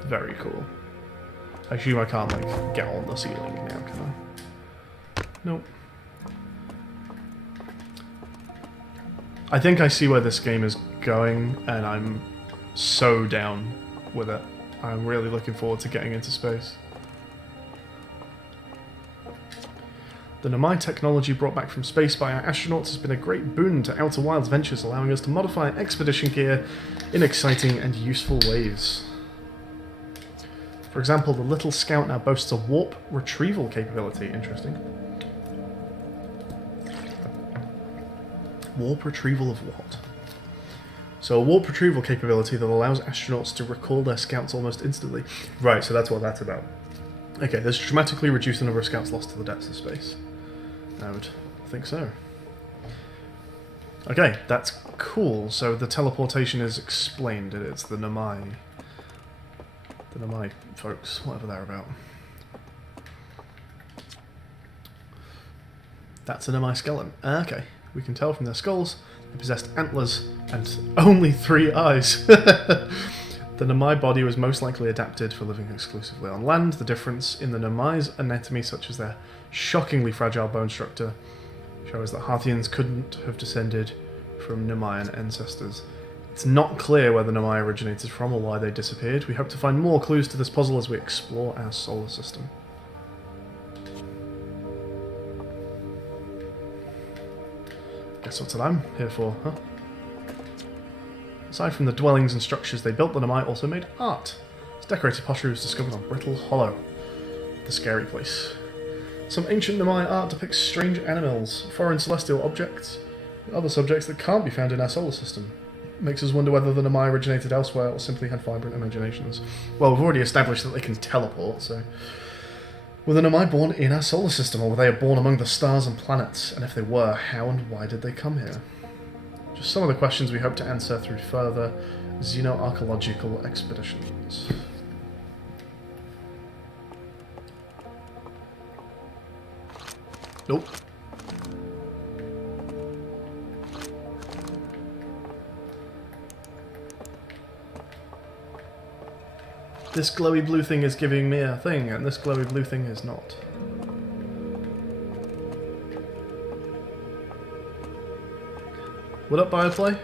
Very cool. I assume I can't, like, get on the ceiling now, can I? Nope. I think I see where this game is going, and I'm so down with it. I'm really looking forward to getting into space. The Nemai technology brought back from space by our astronauts has been a great boon to Outer Wilds ventures, allowing us to modify expedition gear in exciting and useful ways. For example, the Little Scout now boasts a warp retrieval capability. Interesting. Warp retrieval of what? So a warp retrieval capability that allows astronauts to recall their scouts almost instantly. Right, so that's what that's about. Okay, this dramatically reduced the number of scouts lost to the depths of space. I would think so. Okay, that's cool. So the teleportation is explained. It's the Nemai. The Nemai folks, whatever they're about. That's a Nemai skeleton. Okay, we can tell from their skulls they possessed antlers and only 3 eyes. The Nemai body was most likely adapted for living exclusively on land. The difference in the Nemai's anatomy, such as their shockingly fragile bone structure, shows that Harthians couldn't have descended from Nemayan ancestors. It's not clear where the Nemai originated from or why they disappeared. We hope to find more clues to this puzzle as we explore our solar system. Guess that's what I'm here for, huh? Aside from the dwellings and structures they built, the Nemai also made art. This decorated pottery was discovered on Brittle Hollow, the scary place. Some ancient Nemai art depicts strange animals, foreign celestial objects, and other subjects that can't be found in our solar system. Makes us wonder whether the Namai originated elsewhere or simply had vibrant imaginations. Well, we've already established that they can teleport, so... Were the Namai born in our solar system, or were they born among the stars and planets? And if they were, how and why did they come here? Just some of the questions we hope to answer through further xenoarchaeological expeditions. Nope. This glowy blue thing is giving me a thing, and this glowy blue thing is not. What up, Bioplay?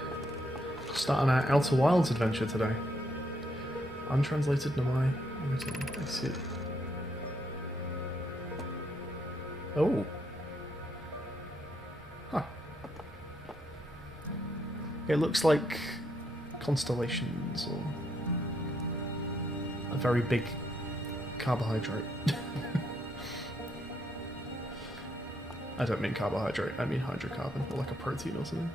Starting our Outer Wilds adventure today. Untranslated Namai. I see. Oh. Huh. It looks like constellations or a very big carbohydrate. I don't mean carbohydrate, I mean hydrocarbon, or like a protein or something.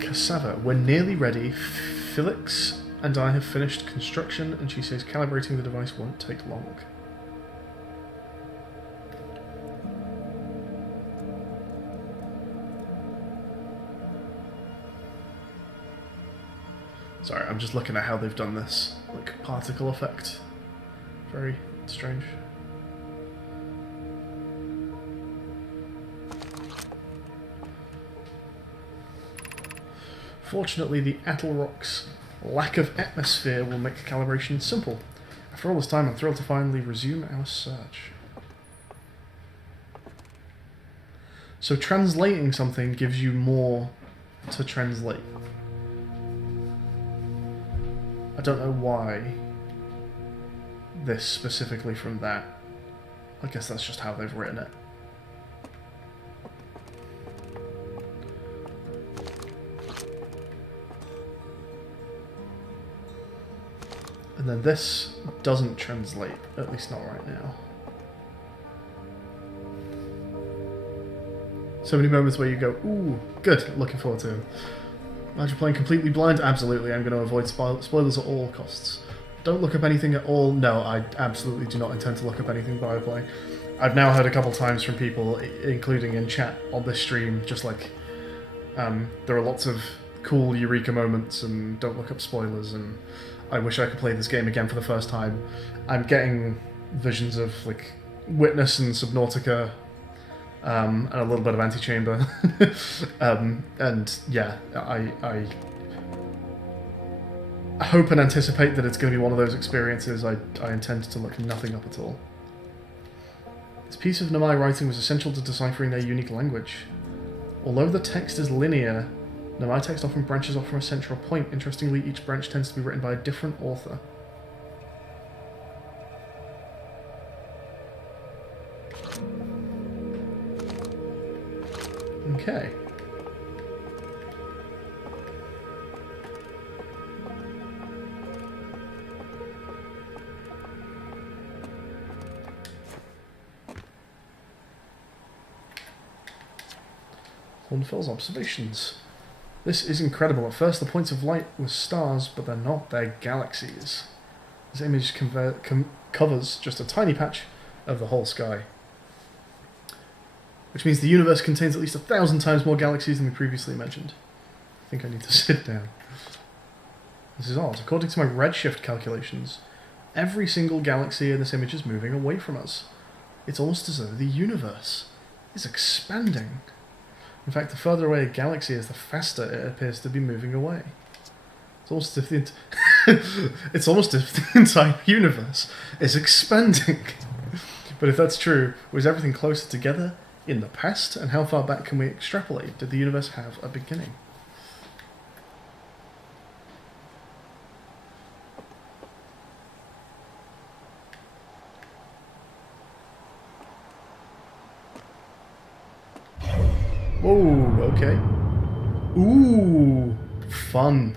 Cassava, we're nearly ready. Felix and I have finished construction, and she says calibrating the device won't take long. Sorry, I'm just looking at how they've done this, like, particle effect. Very strange. Fortunately, the Atl Rock's lack of atmosphere will make calibration simple. After all this time, I'm thrilled to finally resume our search. So translating something gives you more to translate. I don't know why this specifically from that. I guess that's just how they've written it. And then this doesn't translate, at least not right now. So many moments where you go, ooh, good, looking forward to him. Imagine playing completely blind? Absolutely, I'm going to avoid spoilers at all costs. Don't look up anything at all? No, I absolutely do not intend to look up anything Bioplay. I've now heard a couple times from people, including in chat on this stream, just like, there are lots of cool eureka moments and don't look up spoilers, and I wish I could play this game again for the first time. I'm getting visions of, like, Witness and Subnautica, and a little bit of Antichamber. And yeah, I hope and anticipate that it's going to be one of those experiences. I intend to look nothing up at all. This piece of Namai writing was essential to deciphering their unique language. Although the text is linear, Namai text often branches off from a central point. Interestingly, each branch tends to be written by a different author. Okay. Hornfell's observations. This is incredible. At first, the points of light were stars, but they're not. They're galaxies. This image covers just a tiny patch of the whole sky, which means the universe contains at least 1,000 times more galaxies than we previously mentioned. I think I need to sit down. This is odd. According to my redshift calculations, every single galaxy in this image is moving away from us. It's almost as though the universe is expanding. In fact, the further away a galaxy is, the faster it appears to be moving away. It's almost as if it's almost as if the entire universe is expanding. But if that's true, was everything closer together in the past? And how far back can we extrapolate? Did the universe have a beginning? Whoa, okay. Ooh, fun.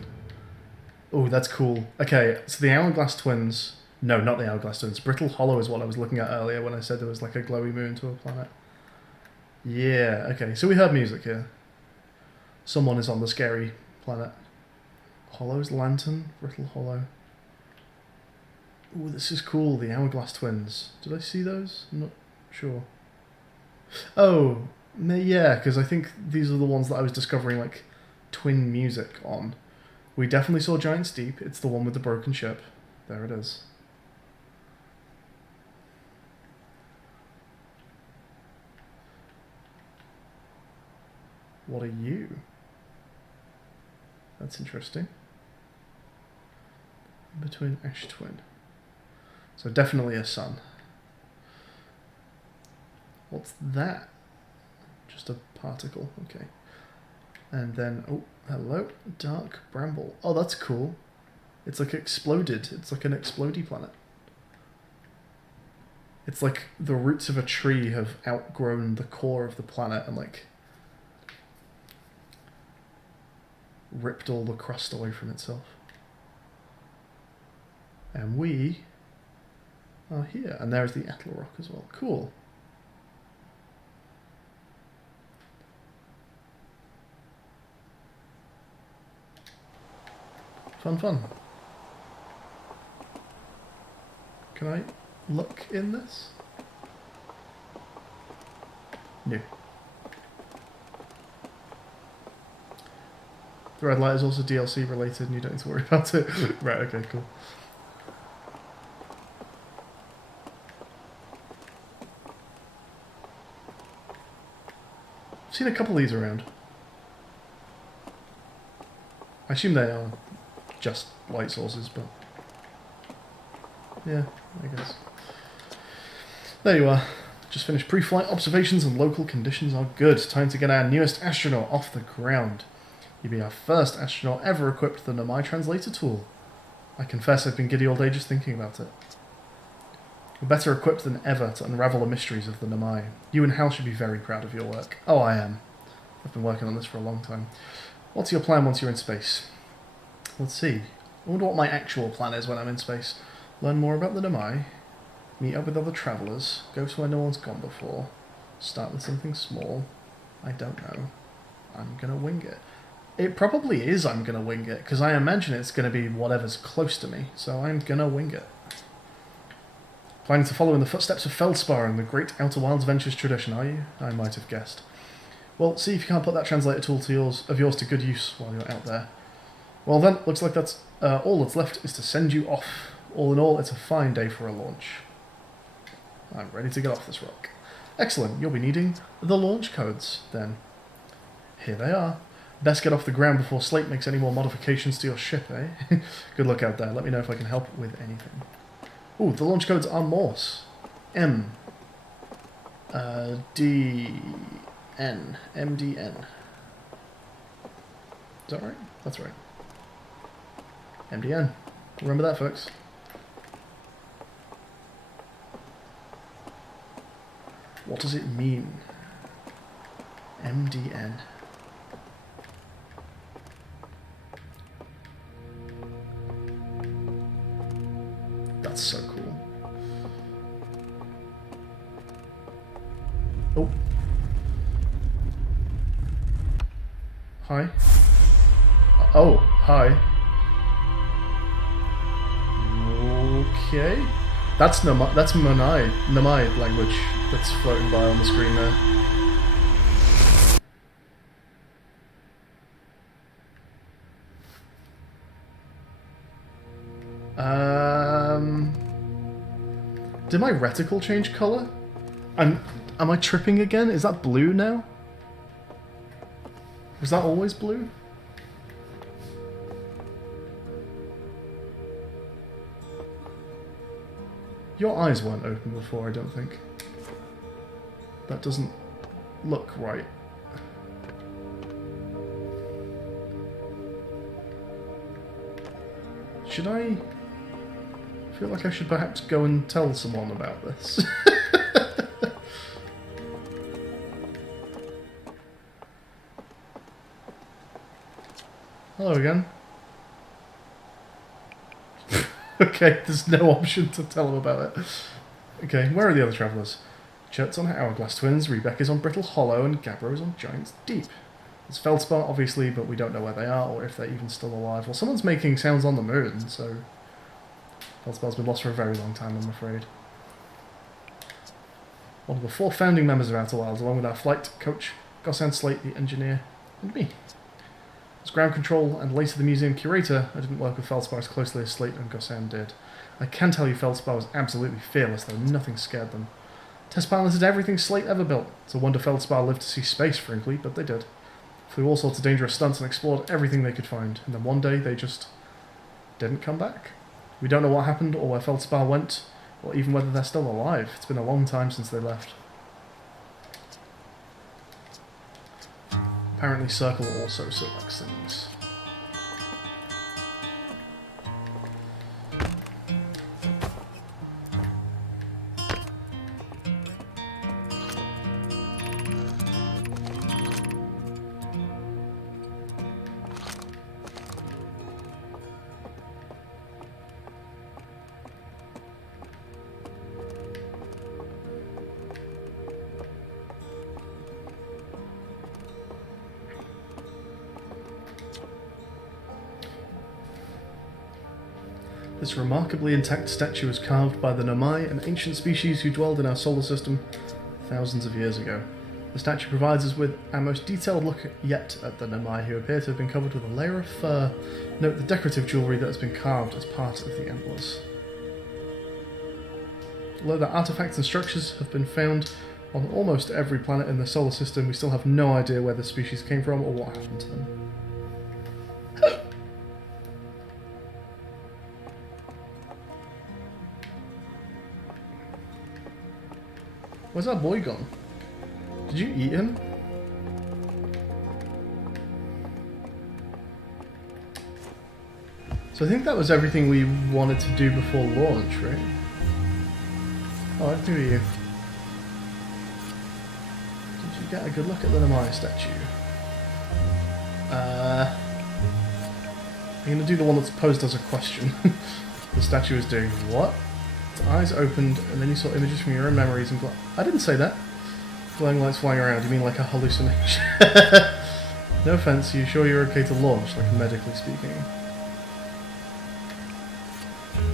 Ooh, that's cool. Okay, so the Hourglass Twins... No, not the Hourglass Twins. Brittle Hollow is what I was looking at earlier when I said there was like a glowy moon to a planet. Yeah, okay, so we heard music here. Someone is on the scary planet. Hollow's Lantern, Brittle Hollow. Ooh, this is cool, the Hourglass Twins. Did I see those? I'm not sure. Oh, yeah, because I think these are the ones that I was discovering, like, twin music on. We definitely saw Giant's Deep. It's the one with the broken ship. There it is. What are you? That's interesting. Between Ash Twin. So definitely a sun. What's that? Just a particle, okay. And then, oh, hello, Dark Bramble. Oh, that's cool. It's like exploded. It's like an explodey planet. It's like the roots of a tree have outgrown the core of the planet and like ripped all the crust away from itself. And we are here. And there's the Ettal Rock as well. Cool. Fun, fun. Can I look in this? No. The red light is also DLC related and you don't need to worry about it. Right, okay, cool. I've seen a couple of these around. I assume they are just light sources, but yeah, I guess. There you are. Just finished pre-flight observations and local conditions are good. Time to get our newest astronaut off the ground. You'll be our first astronaut ever equipped with the Nomai translator tool. I confess I've been giddy all day just thinking about it. You're better equipped than ever to unravel the mysteries of the Nomai. You and Hal should be very proud of your work. Oh, I am. I've been working on this for a long time. What's your plan once you're in space? Let's see. I wonder what my actual plan is when I'm in space. Learn more about the Nomai, meet up with other travellers, go somewhere no one's gone before, start with something small. I don't know. I'm gonna wing it. It probably is I'm gonna wing it, because I imagine it's gonna be whatever's close to me, so I'm gonna wing it. Planning to follow in the footsteps of Feldspar and the great Outer Wilds Ventures tradition, are you? I might have guessed. Well, see if you can't put that translator tool of yours to good use while you're out there. Well then, looks like that's all that's left is to send you off. All in all, it's a fine day for a launch. I'm ready to get off this rock. Excellent, you'll be needing the launch codes, then. Here they are. Best get off the ground before Slate makes any more modifications to your ship, eh? Good luck out there. Let me know if I can help with anything. Ooh, the launch codes are Morse. M. D. N. MDN. Is that right? That's right. MDN. Remember that, folks. What does it mean? MDN. That's so cool. Oh. Hi. Oh, hi. Okay. That's Nomai language that's floating by on the screen there. Did my reticle change colour? Am I tripping again? Is that blue now? Was that always blue? Your eyes weren't open before, I don't think. That doesn't look right. Should I feel like I should perhaps go and tell someone about this? Hello again. Okay, there's no option to tell them about it. Okay, where are the other travellers? Chert's on Hourglass Twins, Rebecca's on Brittle Hollow, and Gabbro's on Giant's Deep. It's Feldspar, obviously, but we don't know where they are or if they're even still alive. Well, someone's making sounds on the moon, so Feldspar's been lost for a very long time, I'm afraid. One of the 4 founding members of Outer Wilds, along with our flight coach, Gossan Slate, the engineer, and me. As ground control and later the museum curator, I didn't work with Feldspar as closely as Slate and Gossan did. I can tell you Feldspar was absolutely fearless, though nothing scared them. Test pilots did everything Slate ever built. It's a wonder Feldspar lived to see space, frankly, but they did. Flew all sorts of dangerous stunts and explored everything they could find, and then one day they just didn't come back. We don't know what happened or where Feldspar went, or even whether they're still alive. It's been a long time since they left. Apparently Circle also selects things. This remarkably intact statue was carved by the Nomai, an ancient species who dwelled in our solar system thousands of years ago. The statue provides us with our most detailed look yet at the Nomai, who appear to have been covered with a layer of fur. Note the decorative jewellery that has been carved as part of the antlers. Although the artifacts and structures have been found on almost every planet in the solar system, we still have no idea where the species came from or what happened to them. Where's that boy gone? Did you eat him? So I think that was everything we wanted to do before launch, right? Oh, I do you. Did you get a good look at the Nomai statue? I'm going to do the one that's posed as a question. The statue is doing what? Its eyes opened, and then you saw images from your own memories and I didn't say that. Glowing lights flying around, you mean like a hallucination? No offense, are you sure you're okay to launch, like medically speaking?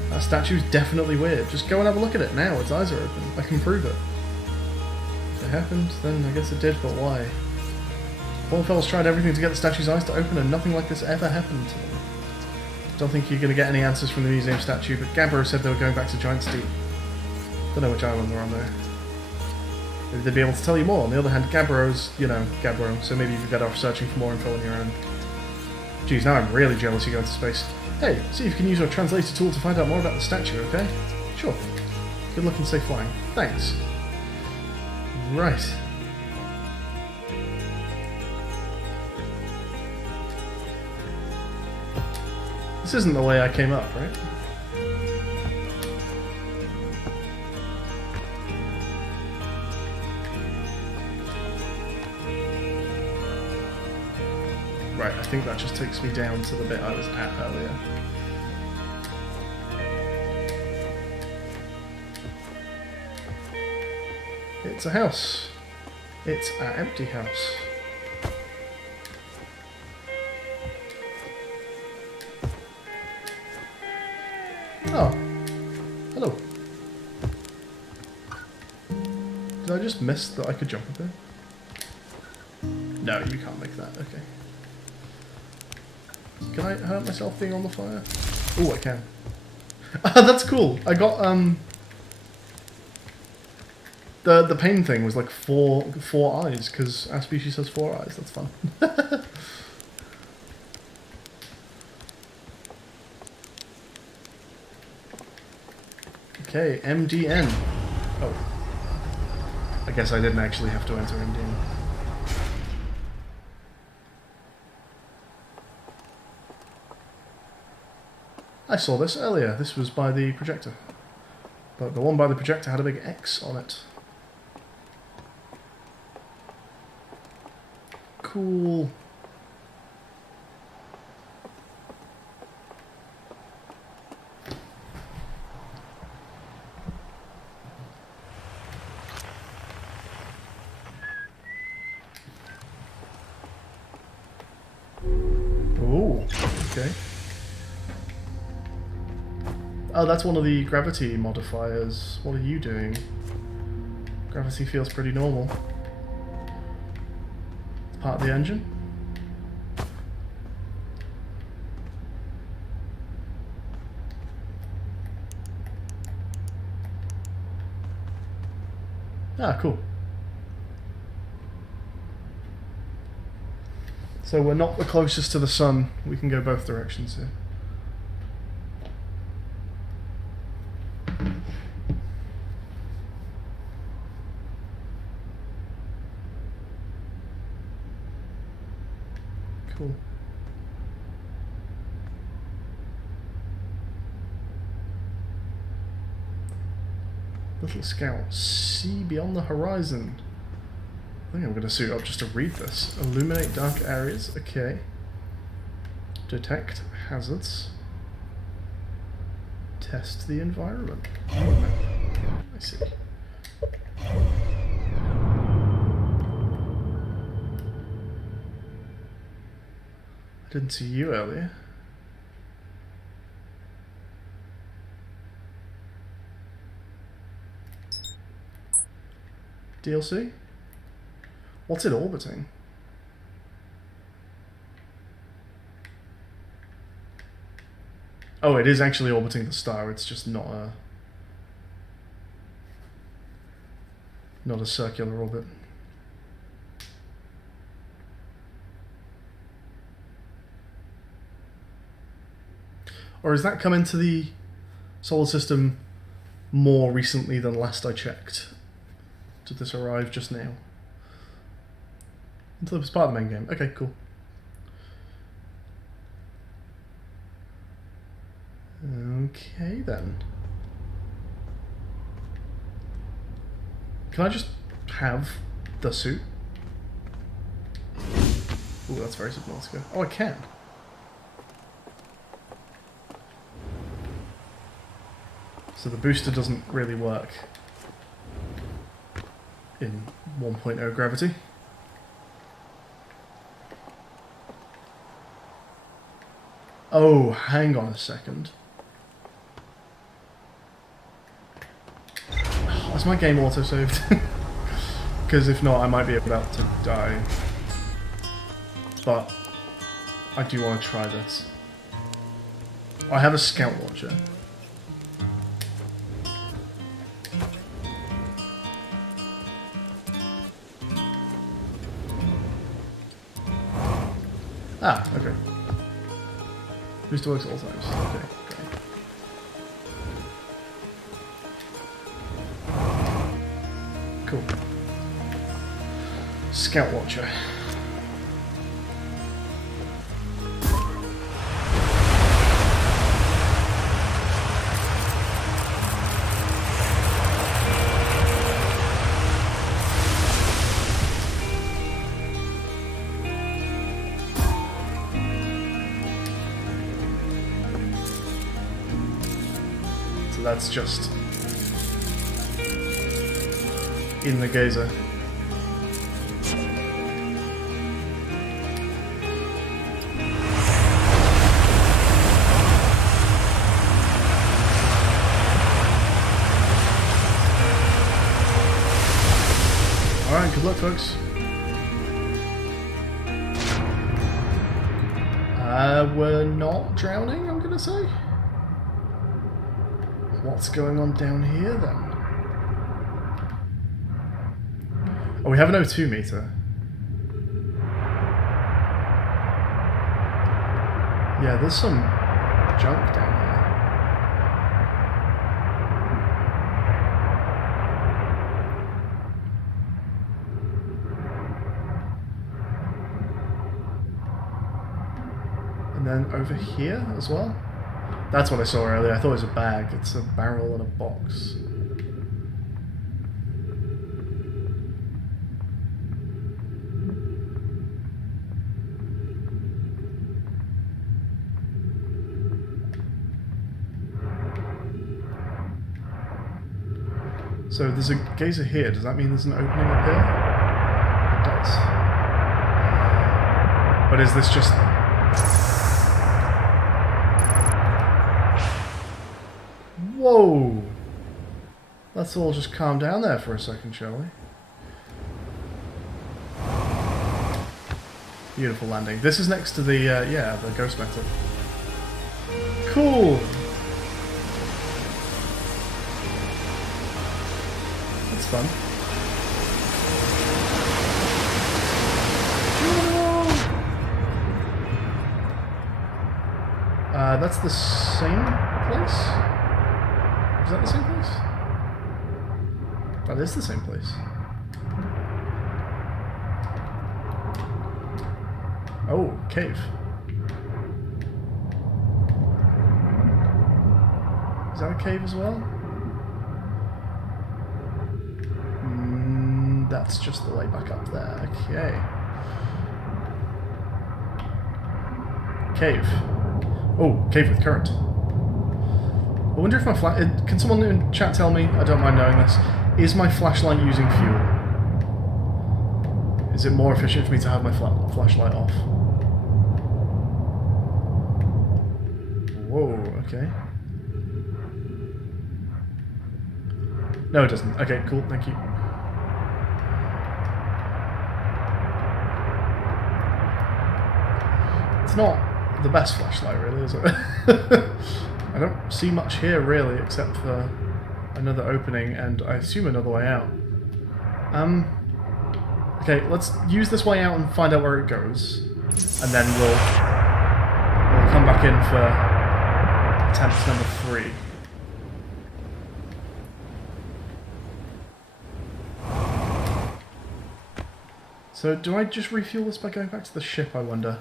That statue's definitely weird. Just go and have a look at it now, its eyes are open. I can prove it. If it happened, then I guess it did, but why? Poor fellas tried everything to get the statue's eyes to open and nothing like this ever happened to them. Don't think you're going to get any answers from the museum statue, but Gabbro said they were going back to Giant Steep. Don't know which island they're on there. Maybe they'd be able to tell you more. On the other hand, Gabbro's, you know, Gabbro, so maybe you'd be better off searching for more info on your own. Geez, now I'm really jealous you're going to space. Hey, see if you can use your translator tool to find out more about the statue, okay? Sure. Good luck and safe flying. Thanks. Right. This isn't the way I came up, right? Right, I think that just takes me down to the bit I was at earlier. It's a house. It's an empty house. Oh. Hello. Did I just miss that I could jump up here? No, you can't make that. Okay. Can I hurt myself being on the fire? Oh, I can. That's cool. I got, the pain thing was like four eyes, because our species has 4 eyes. That's fun. Okay, MDN. Oh. I guess I didn't actually have to enter MDN. I saw this earlier. This was by the projector. But the one by the projector had a big X on it. Cool. Oh, that's one of the gravity modifiers. What are you doing? Gravity feels pretty normal. Part of the engine? Ah, cool. So we're not the closest to the sun. We can go both directions here. Cool. Little scout, see beyond the horizon. I think I'm going to suit up just to read this. Illuminate dark areas, okay. Detect hazards. Test the environment. I see. I didn't see you earlier. DLC? What's it orbiting? Oh, it is actually orbiting the star. It's just not a circular orbit. Or has that come into the solar system more recently than last I checked? Did this arrive just now? Until it was part of the main game. Okay, cool. Okay then. Can I just have the suit? Ooh, that's very Subnautica. Oh, I can. So the booster doesn't really work in 1.0 gravity. Oh, hang on a second. Has my game auto-saved? Because if not, I might be about to die. But I do want to try this. I have a scout launcher. Ah, okay. Booster works all times. Okay, great. Cool. Scout launcher. That's just in the gazer. Alright, good luck, folks. We're not drowning, I'm gonna say. What's going on down here then? Oh, we have an O2 meter. Yeah, there's some junk down here. And then over here as well. That's what I saw earlier. I thought it was a bag. It's a barrel and a box. So there's a geyser here. Does that mean there's an opening up here? It does. But is this just... Whoa! Let's all just calm down there for a second, shall we? Beautiful landing. This is next to the, yeah, the ghost metal. Cool! That's fun. That's the same place? Is that the same place? That is the same place. Oh, cave. Is that a cave as well? That's just the way back up there. Okay. Cave. Oh, cave with current. I wonder if my can someone in chat tell me? I don't mind knowing this. Is my flashlight using fuel? Is it more efficient for me to have my flashlight off? Whoa, okay. No, it doesn't. Okay, cool, thank you. It's not the best flashlight, really, is it? I don't see much here, really, except for another opening, and I assume another way out. Okay, let's use this way out and find out where it goes, and then we'll come back in for attempt number 3. So, do I just refuel this by going back to the ship, I wonder?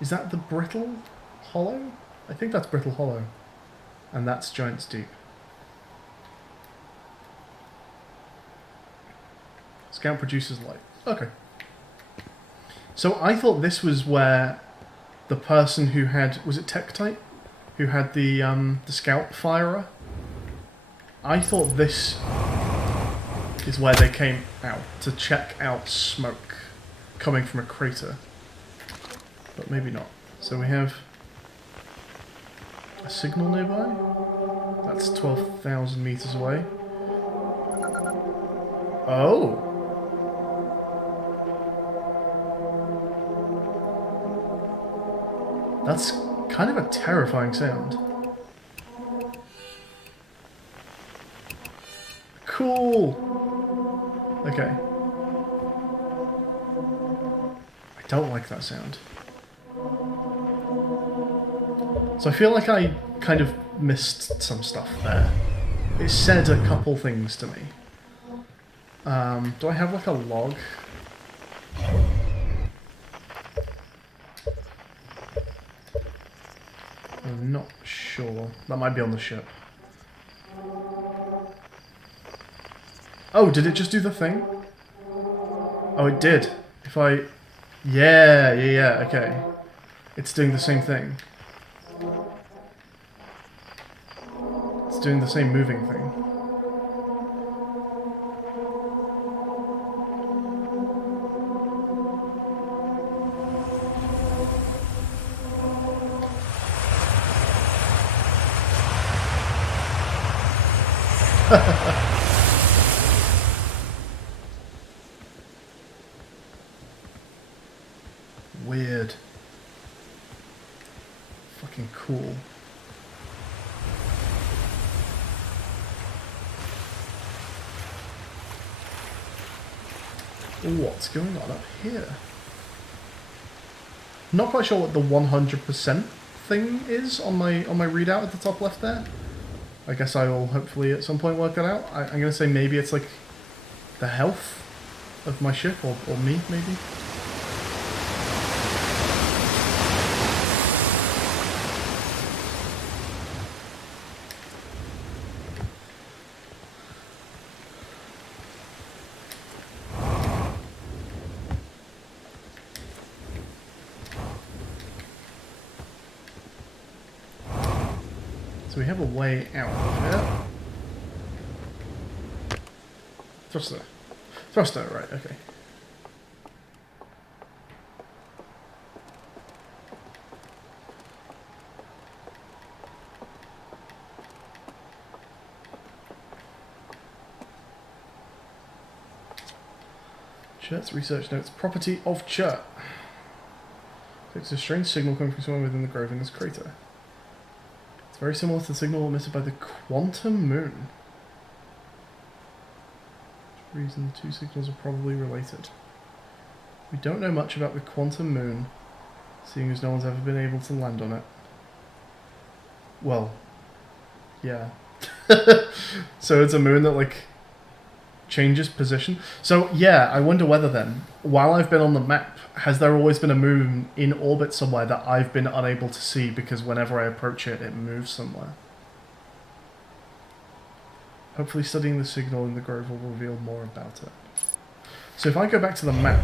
Is that the Brittle Hollow? I think that's Brittle Hollow. And that's Giant's Deep. Scout produces light. Okay. So I thought this was where the person who had... Was it Tektite? Who had the Scout Firer? I thought this is where they came out to check out smoke coming from a crater. But maybe not. So we have a signal nearby. That's 12,000 meters away. Oh! That's kind of a terrifying sound. Cool! Okay. I don't like that sound. So I feel like I kind of missed some stuff there. It said a couple things to me. Do I have like a log? I'm not sure. That might be on the ship. Oh, did it just do the thing? Oh, it did. If I... Yeah, okay. It's doing the same thing. It's doing the same moving thing. Weird. Fucking cool. What's going on up here? Not quite sure what the 100% thing is on my readout at the top left there. I guess I will hopefully at some point work that out. I'm going to say maybe it's like the health of my ship, or me, maybe. So we have a way out of here. Thruster. Thruster, right, okay. Chert's research notes. Property of Chert. It's a strange signal coming from somewhere within the grove in this crater. It's very similar to the signal emitted by the quantum moon. For reason the two signals are probably related. We don't know much about the quantum moon, seeing as no one's ever been able to land on it. Well, yeah. So it's a moon that, like, changes position. So, yeah, I wonder whether then, while I've been on the map, has there always been a moon in orbit somewhere that I've been unable to see because whenever I approach it, it moves somewhere? Hopefully studying the signal in the grove will reveal more about it. So if I go back to the map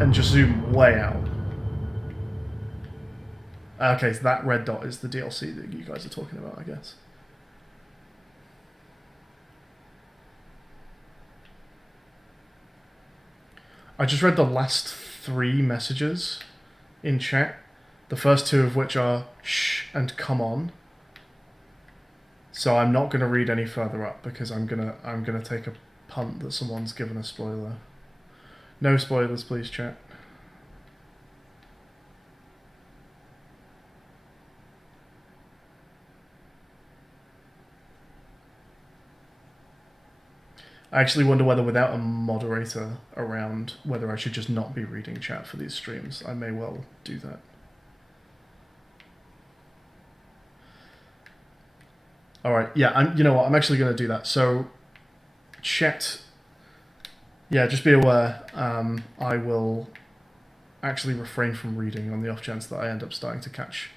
and just zoom way out. Okay, so that red dot is the DLC that you guys are talking about, I guess. I just read the last 3 messages in chat. The first 2 of which are shh and come on. So I'm not going to read any further up because I'm gonna take a punt that someone's given a spoiler. No spoilers, please, chat. I actually wonder whether without a moderator around, whether I should just not be reading chat for these streams. I may well do that. Alright, yeah, you know what, I'm actually going to do that. So, chat, yeah, just be aware, I will actually refrain from reading on the off chance that I end up starting to catch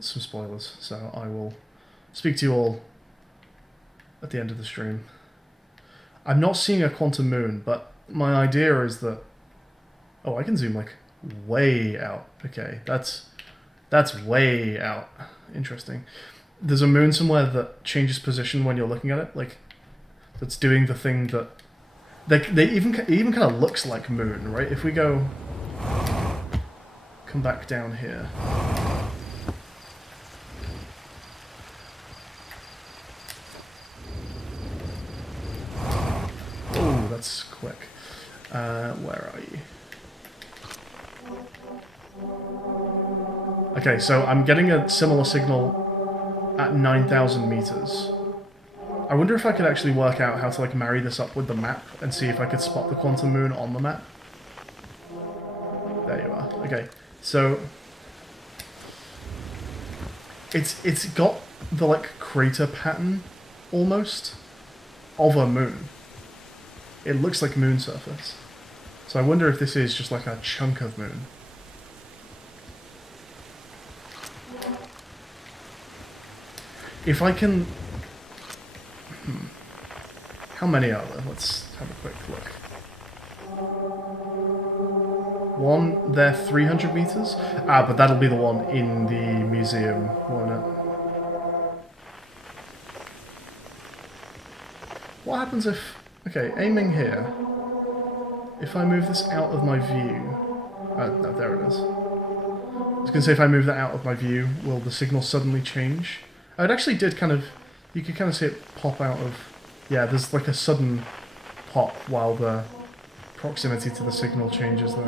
some spoilers. So I will speak to you all at the end of the stream. I'm not seeing a quantum moon, but my idea is that... Oh, I can zoom, like, way out. Okay, that's way out. Interesting. There's a moon somewhere that changes position when you're looking at it, like, that's doing the thing that... It even kind of looks like moon, right? If we go... Come back down here. Oh, that's quick. Where are you? Okay, so I'm getting a similar signal at 9,000 meters. I wonder if I could actually work out how to, like, marry this up with the map and see if I could spot the quantum moon on the map. There you are. Okay, so it's got the, like, crater pattern almost of a moon. It looks like moon surface. So I wonder if this is just like a chunk of moon. If I can... How many are there? Let's have a quick look. One, they're 300 meters? Ah, but that'll be the one in the museum, won't it? What happens if... Okay, aiming here. If I move this out of my view... no, there it is. I was going to say if I move that out of my view, will the signal suddenly change? Oh, it actually did kind of... You could kind of see it pop out of... Yeah, there's like a sudden pop while the proximity to the signal changes there.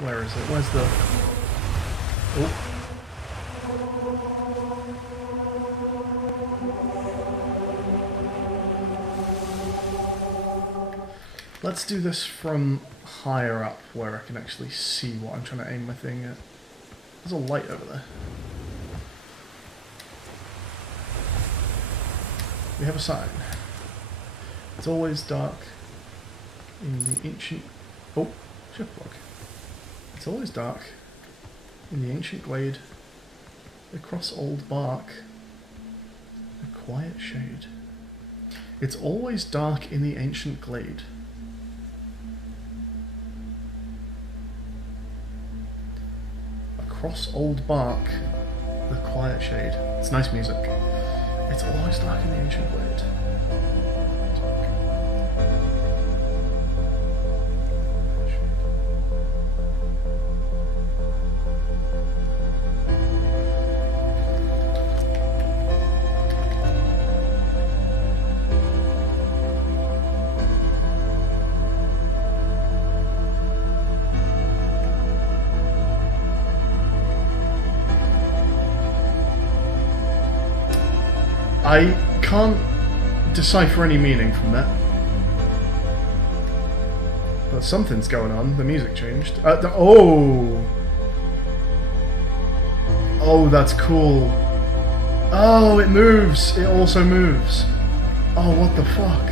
Where is it? Where's the... Oh. Let's do this from higher up where I can actually see what I'm trying to aim my thing at. There's a light over there. We have a sign. It's always dark in the ancient... Oh, shift block. It's always dark in the ancient glade, across old bark, a quiet shade. It's always dark in the ancient glade. Across old bark, the quiet shade. It's nice music. It's always dark in the ancient glade. I can't decipher any meaning from that. But something's going on. The music changed. Oh! Oh, that's cool. Oh, it moves. It also moves. Oh, what the fuck?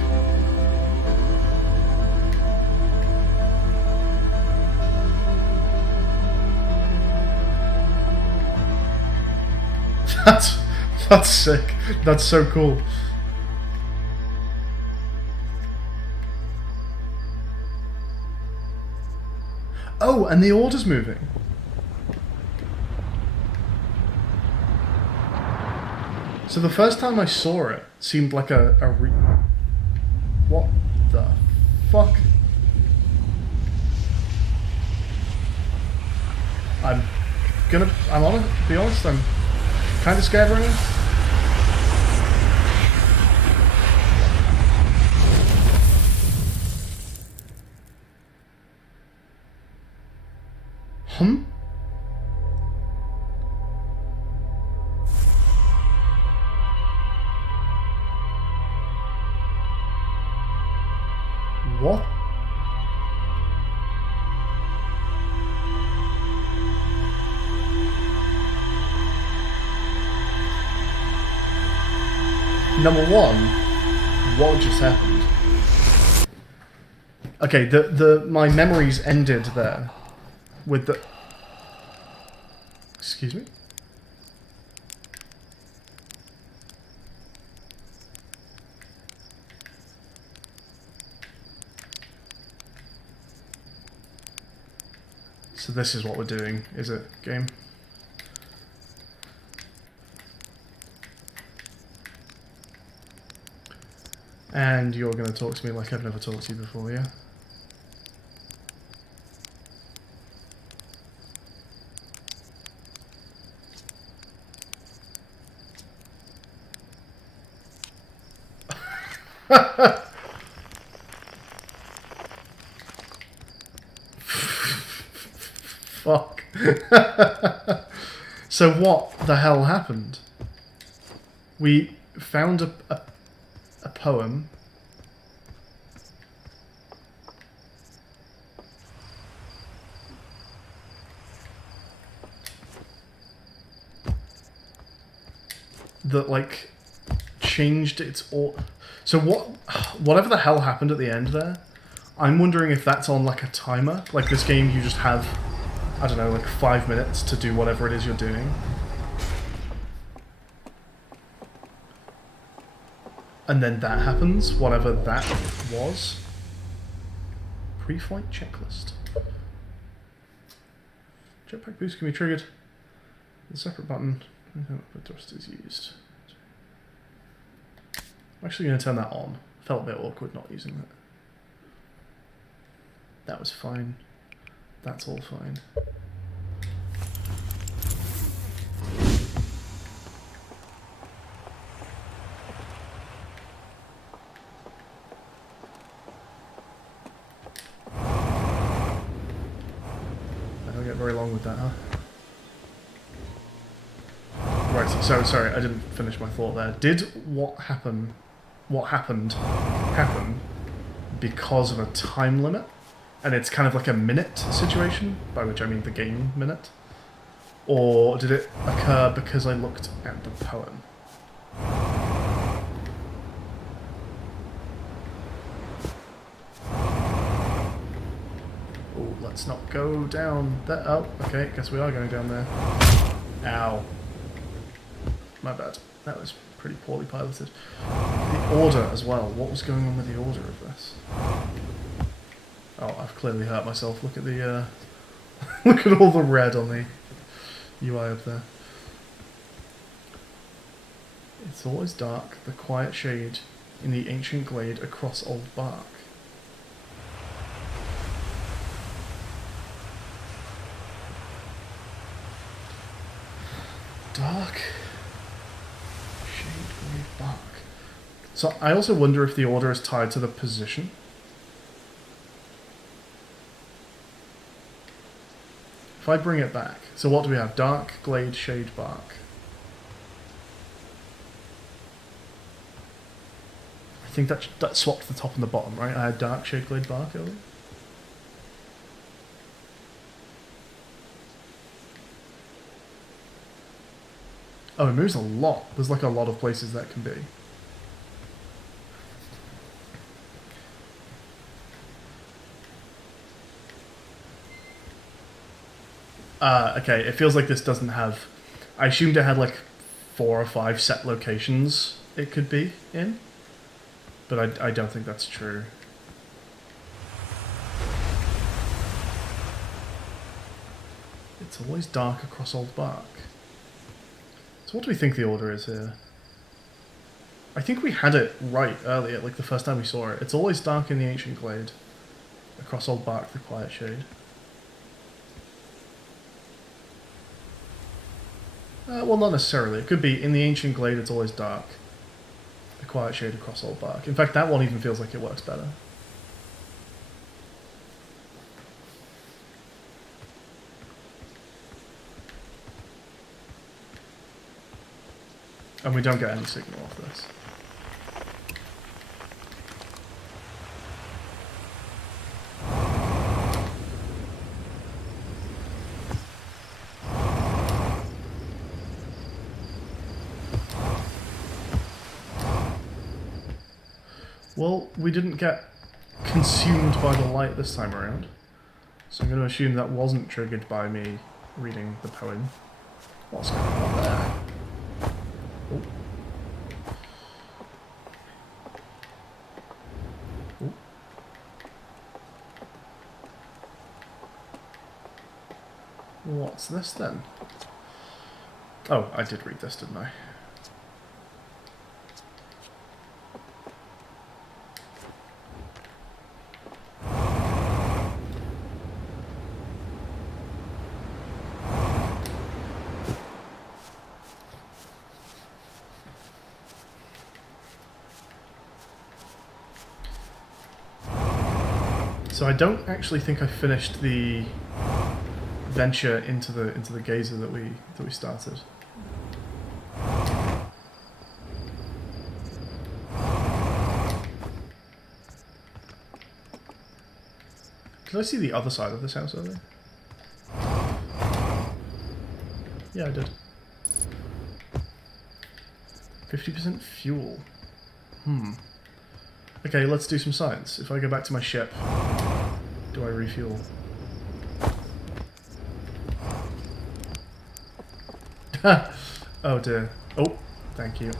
That's sick. That's so cool. Oh, and the order's moving. So the first time I saw it seemed like what the fuck? I'm be honest, I'm kind of scared right now. What? Number one, what just happened? Okay, my memories ended there with the... Excuse me? So this is what we're doing, is it, game? And you're going to talk to me like I've never talked to you before, yeah? Fuck. So what the hell happened? We found a poem. That, like, changed its... So whatever the hell happened at the end there, I'm wondering if that's on, like, a timer. Like, this game, you just have, I don't know, like 5 minutes to do whatever it is you're doing. And then that happens, whatever that was. Pre-flight checklist. Jetpack boost can be triggered. The separate button. The thrust is used. I'm actually going to turn that on. Felt a bit awkward not using that. That was fine. That's all fine. I don't get very long with that, huh? Right, so sorry, I didn't finish my thought there. Did what happened happen because of a time limit? And it's kind of like a minute situation, by which I mean the game minute? Or did it occur because I looked at the poem? Oh, let's not go down there. Oh, okay, guess we are going down there. Ow. My bad. That was pretty poorly piloted. The order as well. What was going on with the order of this? Oh, I've clearly hurt myself. Look at the, look at all the red on the UI up there. It's always dark, the quiet shade in the ancient glade across old bark. Dark shade glade bark. So I also wonder if the order is tied to the position. If I bring it back, so what do we have? Dark, glade, shade, bark. I think that swapped the top and the bottom, right? I had dark shade glade bark earlier. Oh, it moves a lot. There's like a lot of places that can be. Okay, it feels like this doesn't have... I assumed it had like 4 or 5 set locations it could be in, but I don't think that's true. It's always dark across old bark. So what do we think the order is here? I think we had it right earlier, like the first time we saw it. It's always dark in the Ancient Glade. Across old bark, the Quiet Shade. Well, not necessarily. It could be in the Ancient Glade, it's always dark. The Quiet Shade across old bark. In fact, that one even feels like it works better. And we don't get any signal off this. Well, we didn't get consumed by the light this time around. So I'm going to assume that wasn't triggered by me reading the poem. What's going on there? Oh. Oh. What's this then? Oh, I did read this, didn't I? So I don't actually think I finished the venture into the geyser that we started. Did I see the other side of this house earlier? Yeah, I did. 50% fuel. Okay, let's do some science. If I go back to my ship, do I refuel? Oh dear. Oh, thank you.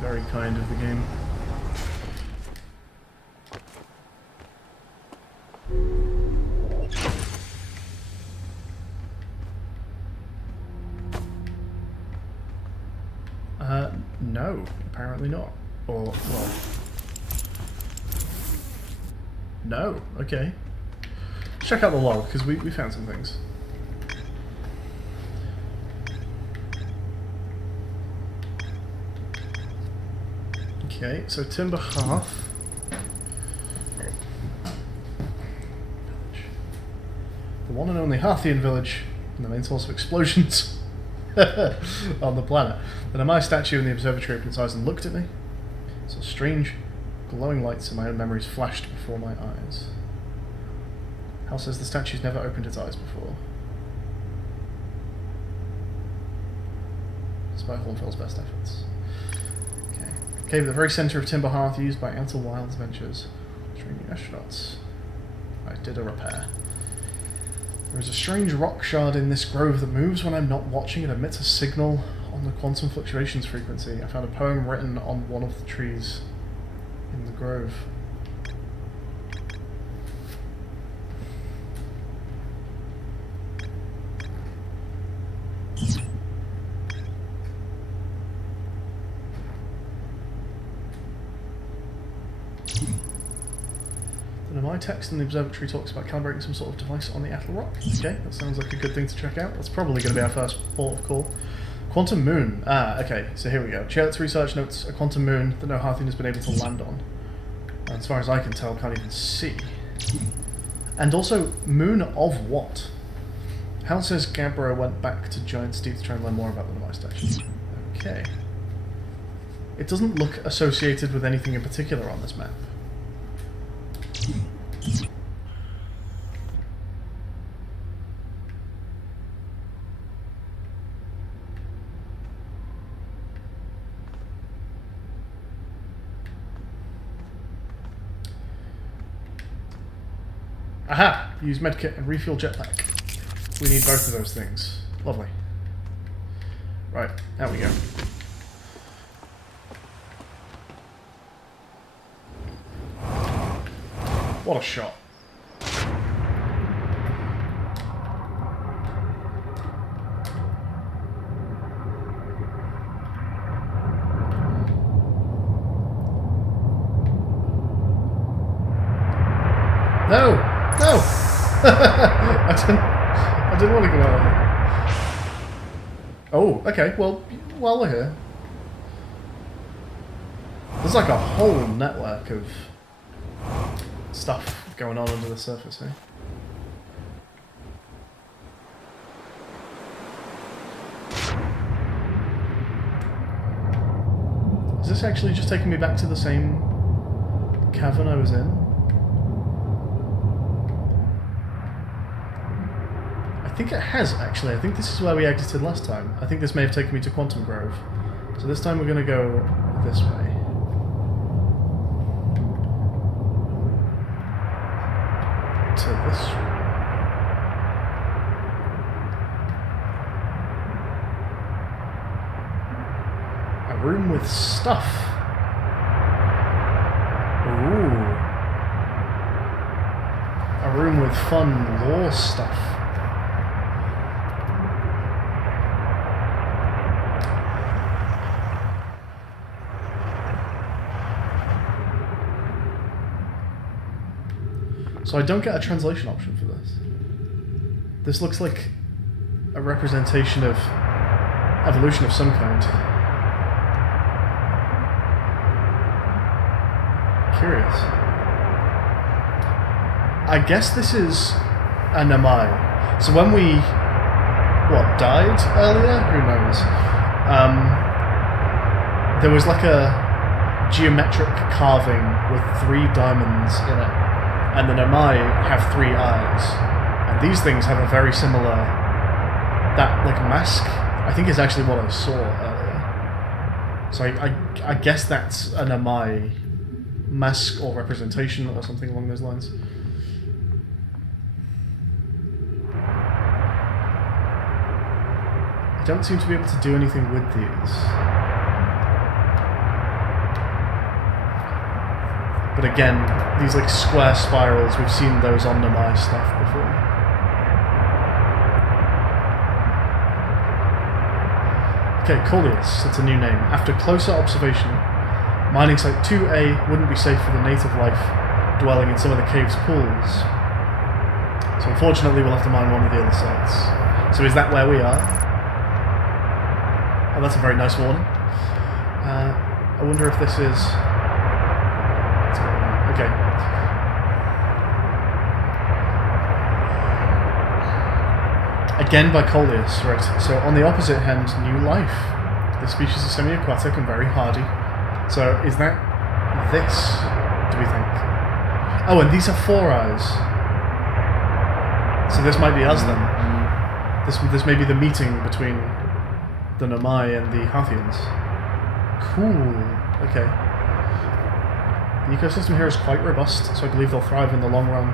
Very kind of the game. No, apparently not. Or, well... No, okay. Let's check out the log, because we found some things. Okay, so timber hearth. The one and only Hearthian village, and the main source of explosions on the planet. Then a Maya statue in the observatory opened its eyes and looked at me. So strange, glowing lights in my own memories flashed before my eyes. Hal says the statue's never opened its eyes before. Despite Hornfell's best efforts. Okay. Cave at the very centre of Timber Hearth, used by Outer Wilds Ventures. Training astronauts. I did a repair. There is a strange rock shard in this grove that moves when I'm not watching. It emits a signal on the quantum fluctuations frequency. I found a poem written on one of the trees in the grove. My text in the observatory talks about calibrating some sort of device on the Atl Rock. Okay, that sounds like a good thing to check out. That's probably going to be our first port of call. Quantum moon. Okay, so here we go. Charlotte's research notes a quantum moon that no Hearthian has been able to land on. And as far as I can tell, can't even see. And also, moon of what? Hal says Gabbro went back to Giant's Deep to try and learn more about the Nomai statue. Okay. It doesn't look associated with anything in particular on this map. Aha! Use medkit and refuel jetpack. We need both of those things. Lovely. Right, there we go. What a shot. No! No! I didn't want to go out there. Oh, okay, well, while we're here. There's like a whole network of stuff going on under the surface here. Is this actually just taking me back to the same cavern I was in? I think it has, actually. I think this is where we exited last time. I think this may have taken me to Quantum Grove. So this time we're going to go this way. To this room. A room with stuff. Ooh. A room with fun lore stuff. So I don't get a translation option for this. This looks like a representation of evolution of some kind. Curious. I guess this is a Namai. So when we, died earlier? Who knows? There was like a geometric carving with 3 diamonds in it. And the Namai have 3 eyes. And these things have a very similar... That, like, mask, I think is actually what I saw earlier. So I guess that's a Namai mask or representation or something along those lines. I don't seem to be able to do anything with these. But again, these like square spirals, we've seen those on Namai stuff before. Okay, Coleus, that's a new name. After closer observation, mining site 2A wouldn't be safe for the native life dwelling in some of the cave's pools. So unfortunately we'll have to mine one of the other sites. So is that where we are? Oh, that's a very nice warning. I wonder if this is... Okay. Again by Coleus, right. So on the opposite hand, new life. The species is semi-aquatic and very hardy. So is that this, do we think? Oh, and these are 4 eyes. So this might be us then. This may be the meeting between the Namai and the Harthians. Cool. Okay. The ecosystem here is quite robust, so I believe they'll thrive in the long run.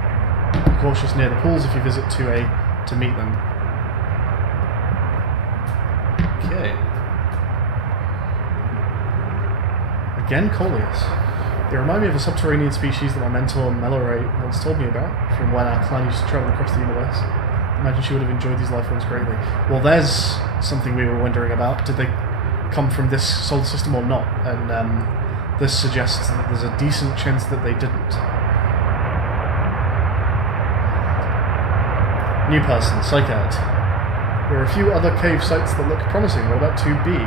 Be cautious near the pools if you visit 2A to meet them. Okay. Again, Coleus. They remind me of a subterranean species that my mentor Berate once told me about, from when our clan used to travel across the universe. I imagine she would have enjoyed these life forms greatly. Well, there's something we were wondering about. Did they come from this solar system or not? And this suggests that there's a decent chance that they didn't. New person, Psychad. There are a few other cave sites that look promising. What about 2B?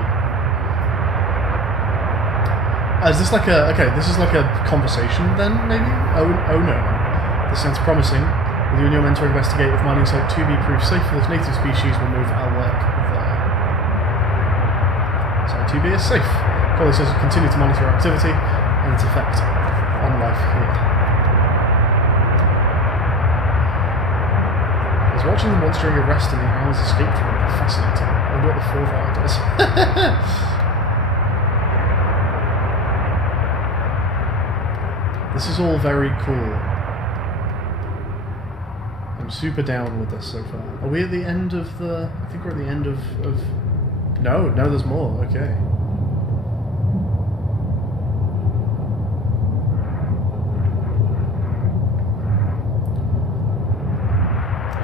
Is this like a... Okay, this is like a conversation then, maybe? Oh no. This sounds promising. Will you and your mentor investigate if mining site 2B proves safe for this native species? We'll move our work there. Site TB is safe. Collie says continue to monitor activity and its effect on life here. I was watching the monster during arrest and the owls escaped from it. Fascinating. I wonder what the fourth hour does. This is all very cool. I'm super down with this so far. Are we at the end of the... I think we're at the end of... No, there's more. Okay.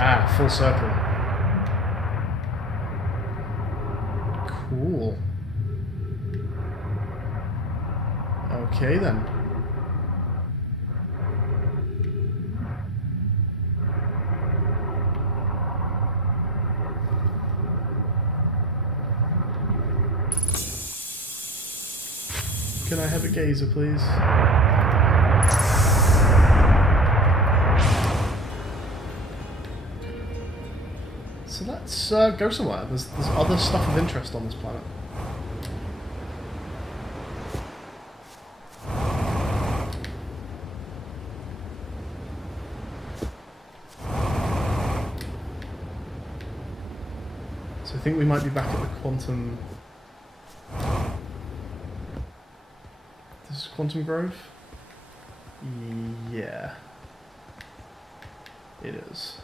Ah, full circle. Cool. Okay then. Can I have a gazer, please? So let's go somewhere. There's other stuff of interest on this planet. So I think we might be back at the quantum... This is Quantum Grove? Yeah. It is.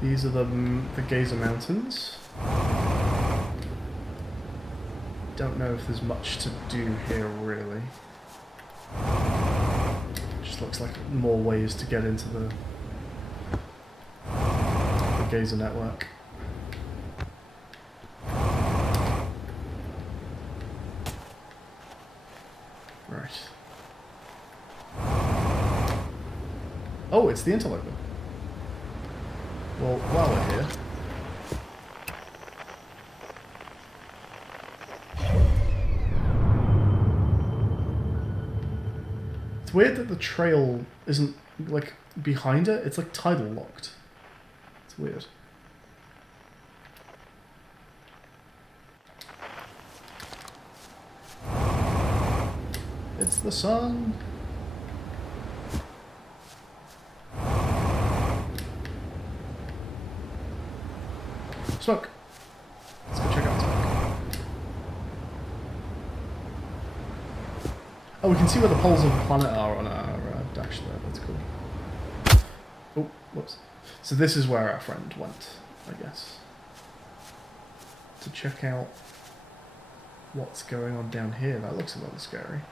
These are the Geyser Mountains. Don't know if there's much to do here, really. Just looks like more ways to get into the Geyser network. Right. Oh, it's the interloper. Well, while we're here... It's weird that the trail isn't, like, behind it. It's, like, tidal locked. It's weird. It's the sun. Smoke. Let's go check out smoke. Oh, we can see where the poles of the planet are on our dash there. That's cool. Oh, whoops. So this is where our friend went, I guess. To check out what's going on down here. That looks a little scary.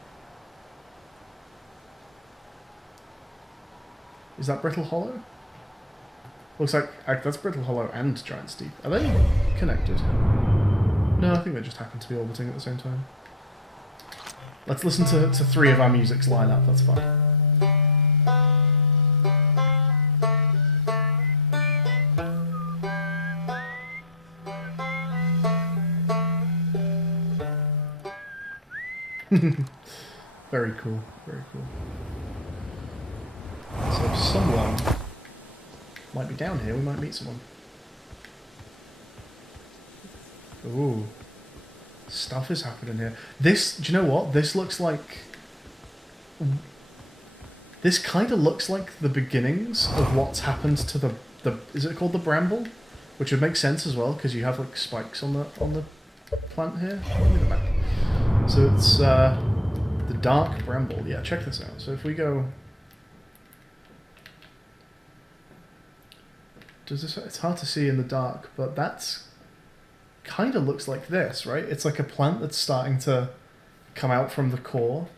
Is that Brittle Hollow? Looks like that's Brittle Hollow and Giant Steep. Are they connected? No, I think they just happen to be orbiting at the same time. Let's listen to 3 of our musics line up, that's fine. Very cool, very cool. So if someone might be down here, we might meet someone. Ooh. Stuff is happening here. This, do you know what? This looks like... This kind of looks like the beginnings of what's happened to the... Is it called the Bramble? Which would make sense as well, because you have like spikes on the plant here. Let me go back. So it's the Dark Bramble. Yeah, check this out. So if we go... Does this? It's hard to see in the dark, but that's kind of looks like this, right? It's like a plant that's starting to come out from the core.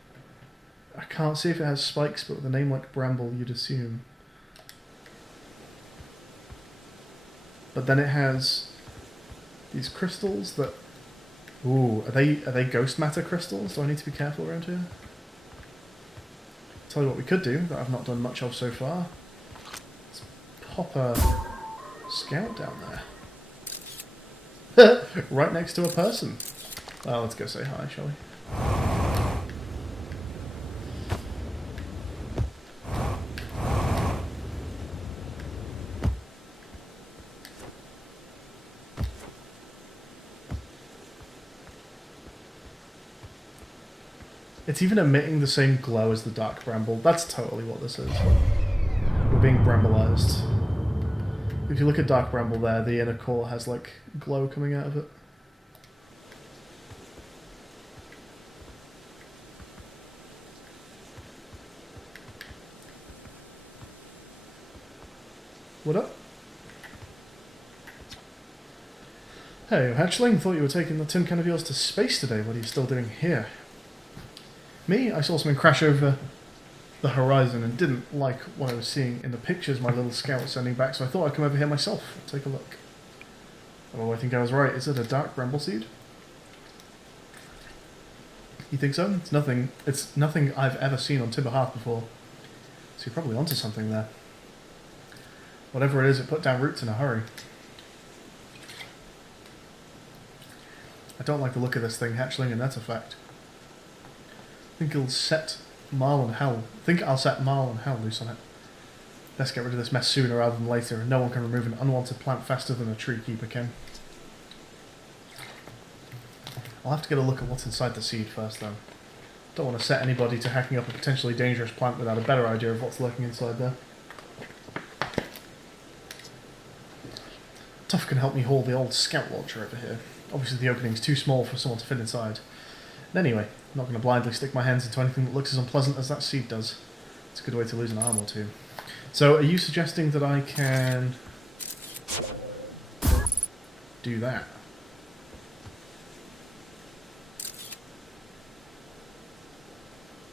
I can't see if it has spikes, but with a name like Bramble, you'd assume. But then it has these crystals that... Ooh, are they ghost matter crystals? Do I need to be careful around here? Tell you what we could do, that I've not done much of so far. Let's pop a scout down there. Right next to a person. Well, let's go say hi, shall we? It's even emitting the same glow as the Dark Bramble. That's totally what this is. We're being brambleized. If you look at Dark Bramble there, the inner core has like glow coming out of it. What up? Hey, hatchling, thought you were taking the tin can of yours to space today. What are you still doing here? Me? I saw something crash over the horizon and didn't like what I was seeing in the pictures my little scout was sending back, so I thought I'd come over here myself and take a look. Oh, I think I was right. Is it a Dark Bramble seed? You think so? It's nothing I've ever seen on Timber Hearth before. So you're probably onto something there. Whatever it is, it put down roots in a hurry. I don't like the look of this thing hatchling, and that's a fact. I think I'll set Marl and Hal loose on it. Let's get rid of this mess sooner rather than later, and no one can remove an unwanted plant faster than a tree keeper can. I'll have to get a look at what's inside the seed first, though. Don't want to set anybody to hacking up a potentially dangerous plant without a better idea of what's lurking inside there. Tuff can help me haul the old scout launcher over here. Obviously the opening's too small for someone to fit inside. And anyway, I'm not going to blindly stick my hands into anything that looks as unpleasant as that seed does. It's a good way to lose an arm or two. So, are you suggesting that I can do that?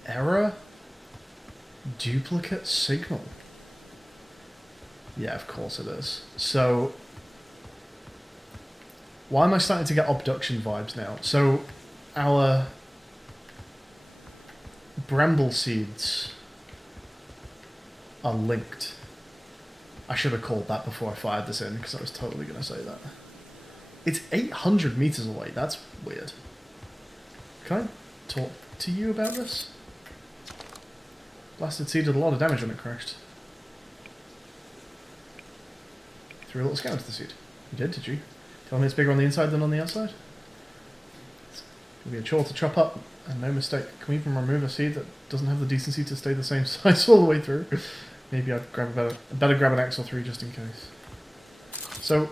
Error? Duplicate signal? Yeah, of course it is. So, why am I starting to get abduction vibes now? So, our bramble seeds are linked. I should have called that before I fired this in, because I was totally going to say that. It's 800 meters away. That's weird. Can I talk to you about this? Blasted seed did a lot of damage when it crashed. Threw a little scout into the seed. You did you? Tell me it's bigger on the inside than on the outside? It's going to be a chore to chop up, and no mistake. Can we even remove a seed that doesn't have the decency to stay the same size all the way through? Maybe I'd better grab an axe or three just in case. So...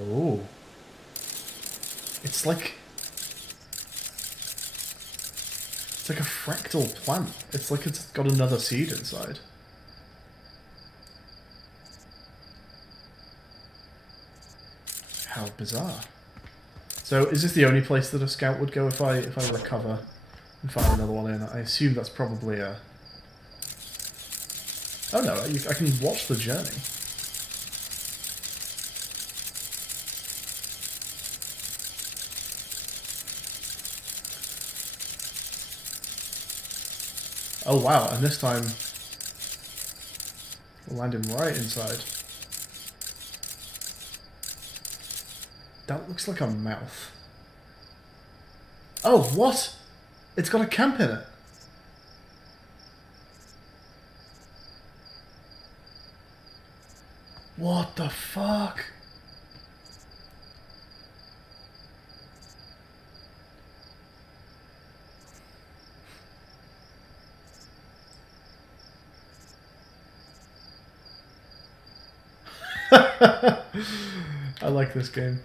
oh. It's like a fractal plant. It's like it's got another seed inside. How bizarre. So is this the only place that a scout would go if I recover and fire another one in? I assume that's probably a... oh no, I can watch the journey. Oh wow, and this time we're landing right inside. That looks like a mouth. Oh, what? It's got a camp in it. What the fuck? I like this game.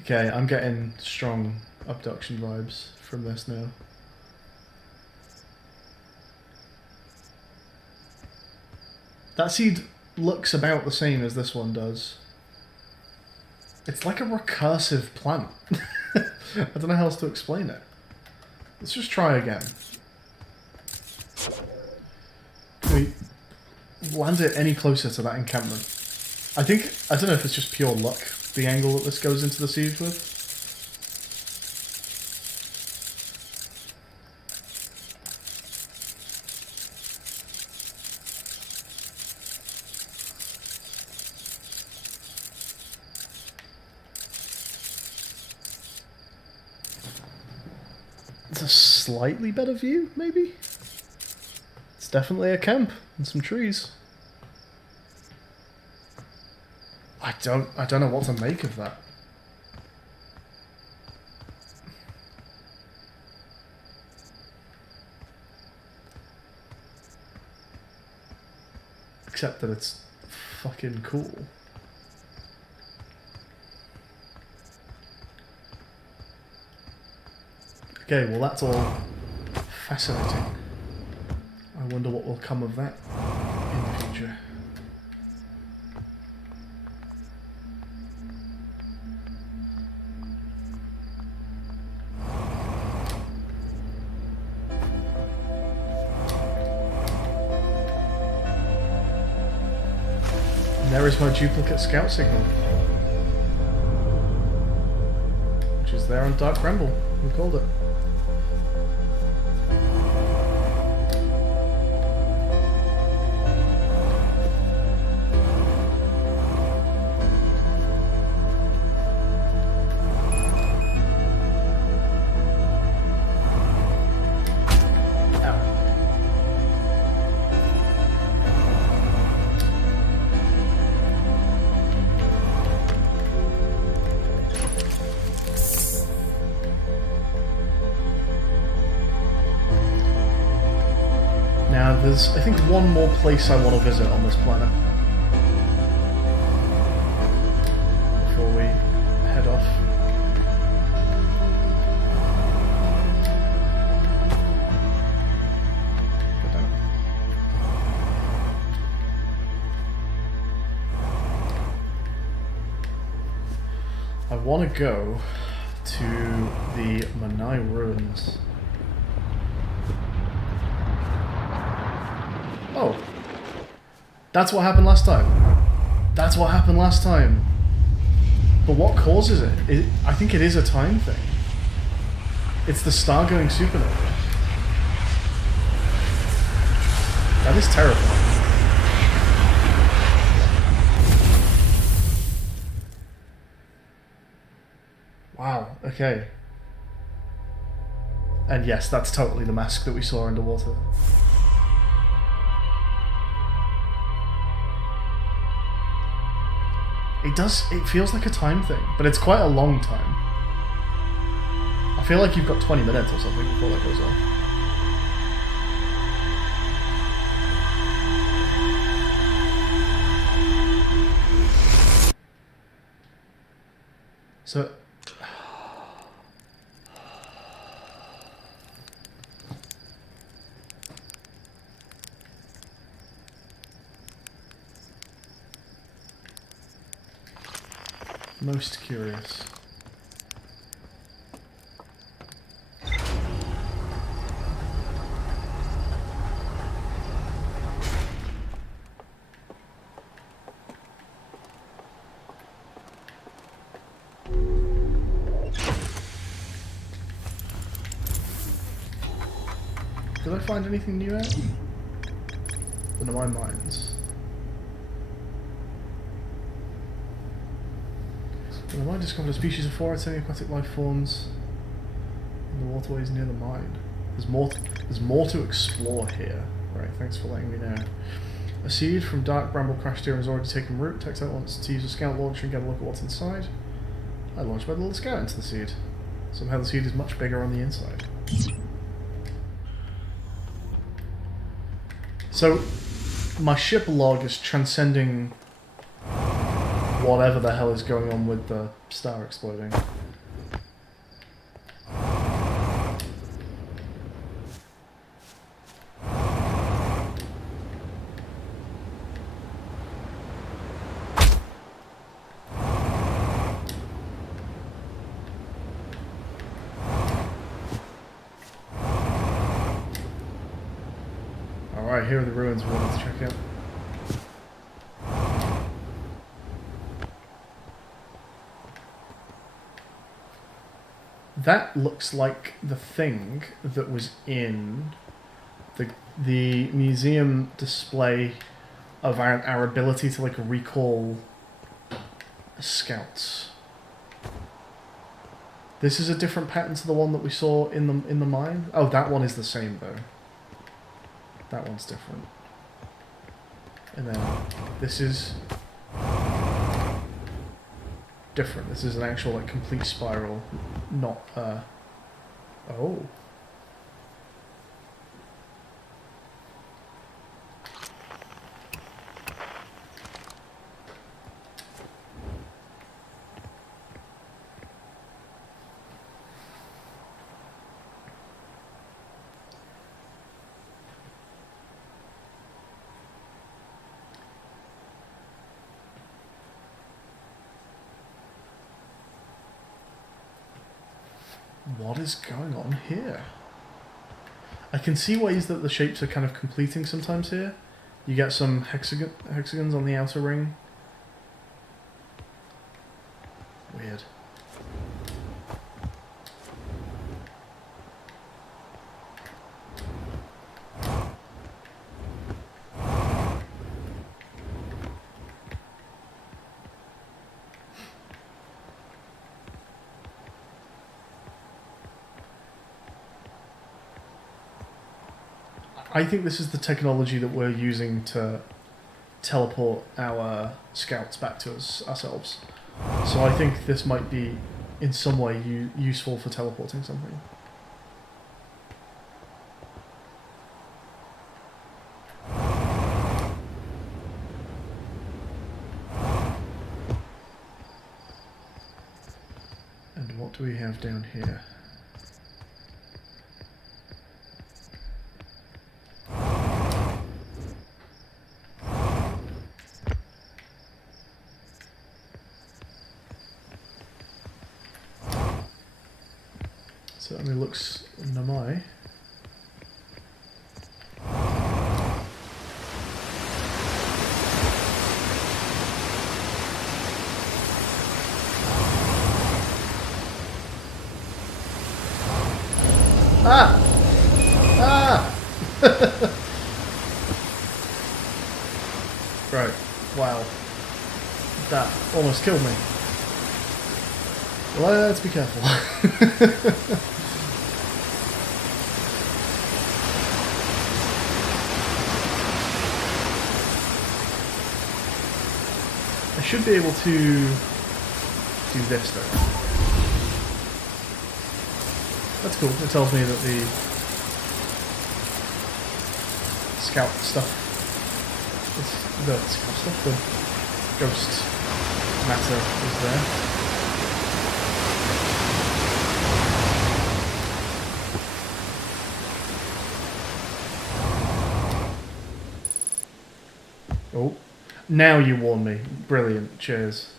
Okay, I'm getting strong abduction vibes from this now. That seed looks about the same as this one does. It's like a recursive plant. I don't know how else to explain it. Let's just try again. Can we land it any closer to that encampment? I don't know if it's just pure luck, the angle that this goes into the seed with. It's a slightly better view, maybe? It's definitely a camp and some trees. I don't know what to make of that. except that it's fucking cool. Okay, well that's all fascinating. I wonder what will come of that in the future. And there is my duplicate scout signal, which is there on Dark Bramble. We called it. There's, I think, one more place I want to visit on this planet before we head off. Go down. I want to go to the Manai ruins. Oh, that's what happened last time. That's what happened last time. But what causes it? I think it is a time thing. It's the star going supernova. That is terrifying. Wow, okay. And yes, that's totally the mask that we saw underwater. It feels like a time thing, but it's quite a long time. I feel like you've got 20 minutes or something before that goes off. So... most curious. Did I find anything new out? Into my mines. The mine discovered a species of four semi-aquatic life forms in the waterways near the mine. There's more to explore here. Right, thanks for letting me know. A seed from Dark Bramble crashed here and has already taken root. Textile wants to use a scout launcher and get a look at what's inside. I launched my little scout into the seed. Somehow the seed is much bigger on the inside. So, my ship log is transcending whatever the hell is going on with the star exploding. Alright, here are the ruins we wanted to check out. That looks like the thing that was in the museum display of our ability to like recall scouts. This is a different pattern to the one that we saw in the mine. Oh, that one is the same though. That one's different. And then this is different. This is an actual like complete spiral, not oh. What is going on here? I can see ways that the shapes are kind of completing sometimes here. You get some hexagons on the outer ring. Weird. I think this is the technology that we're using to teleport our scouts back to us ourselves. So I think this might be in some way useful for teleporting something. And what do we have down here? Certainly looks Namai. Ah! Ah! Right. Wow. That almost killed me. Let's be careful. I should be able to do this though. That's cool. It tells me that the scout stuff, the ghost matter is there. Oh, now you warn me. Brilliant. Cheers.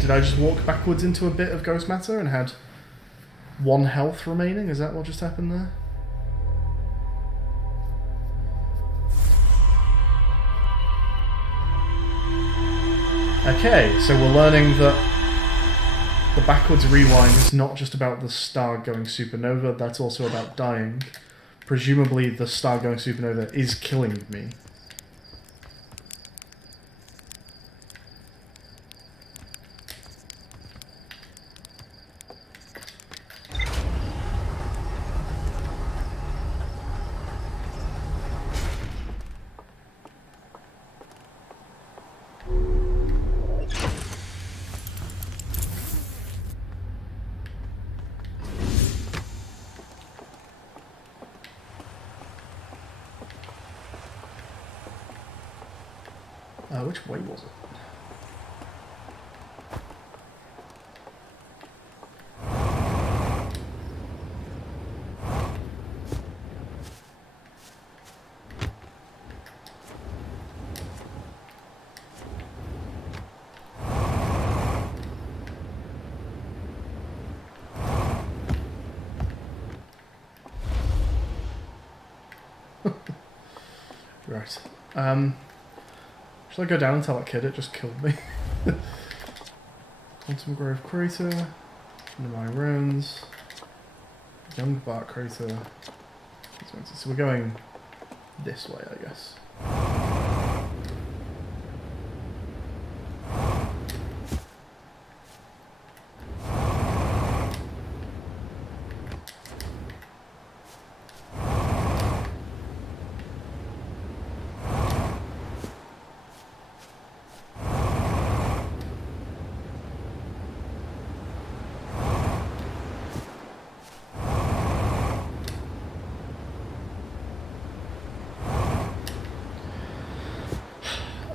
Did I just walk backwards into a bit of ghost matter and had 1 health remaining? Is that what just happened there? Okay, so we're learning that the backwards rewind is not just about the star going supernova, that's also about dying. Presumably the star going supernova is killing me. Which way was it? Right. Should I go down and tell that kid it just killed me? Quantum Grove Crater, Namai Ruins, Young Bark Crater. So we're going this way, I guess.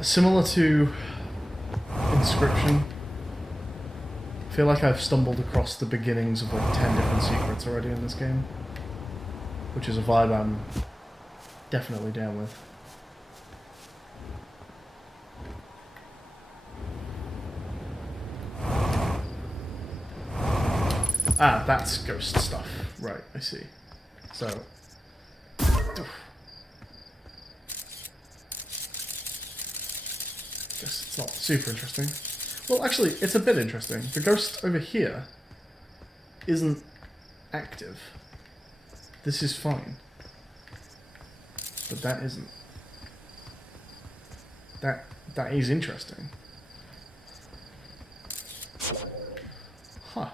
Similar to Inscription, I feel like I've stumbled across the beginnings of like 10 different secrets already in this game, which is a vibe I'm definitely down with. Ah, that's ghost stuff. Right, I see. So... guess it's not super interesting. Well, actually, it's a bit interesting. The ghost over here isn't active. This is fine. But that isn't. That is interesting. Huh.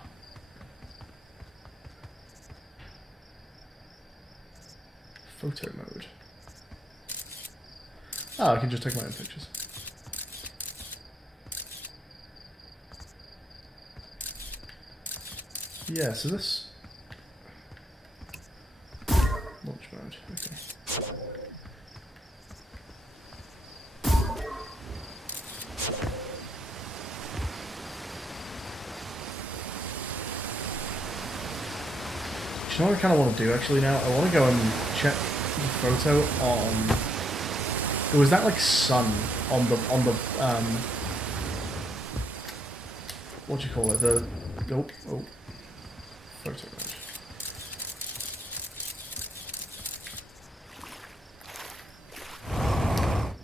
Photo mode. Oh, I can just take my own pictures. Yeah, so this... launch mode, okay. You know what I kind of want to do actually now? I want to go and check the photo on... It was that like sun on the what do you call it? The... oh. Photo mode.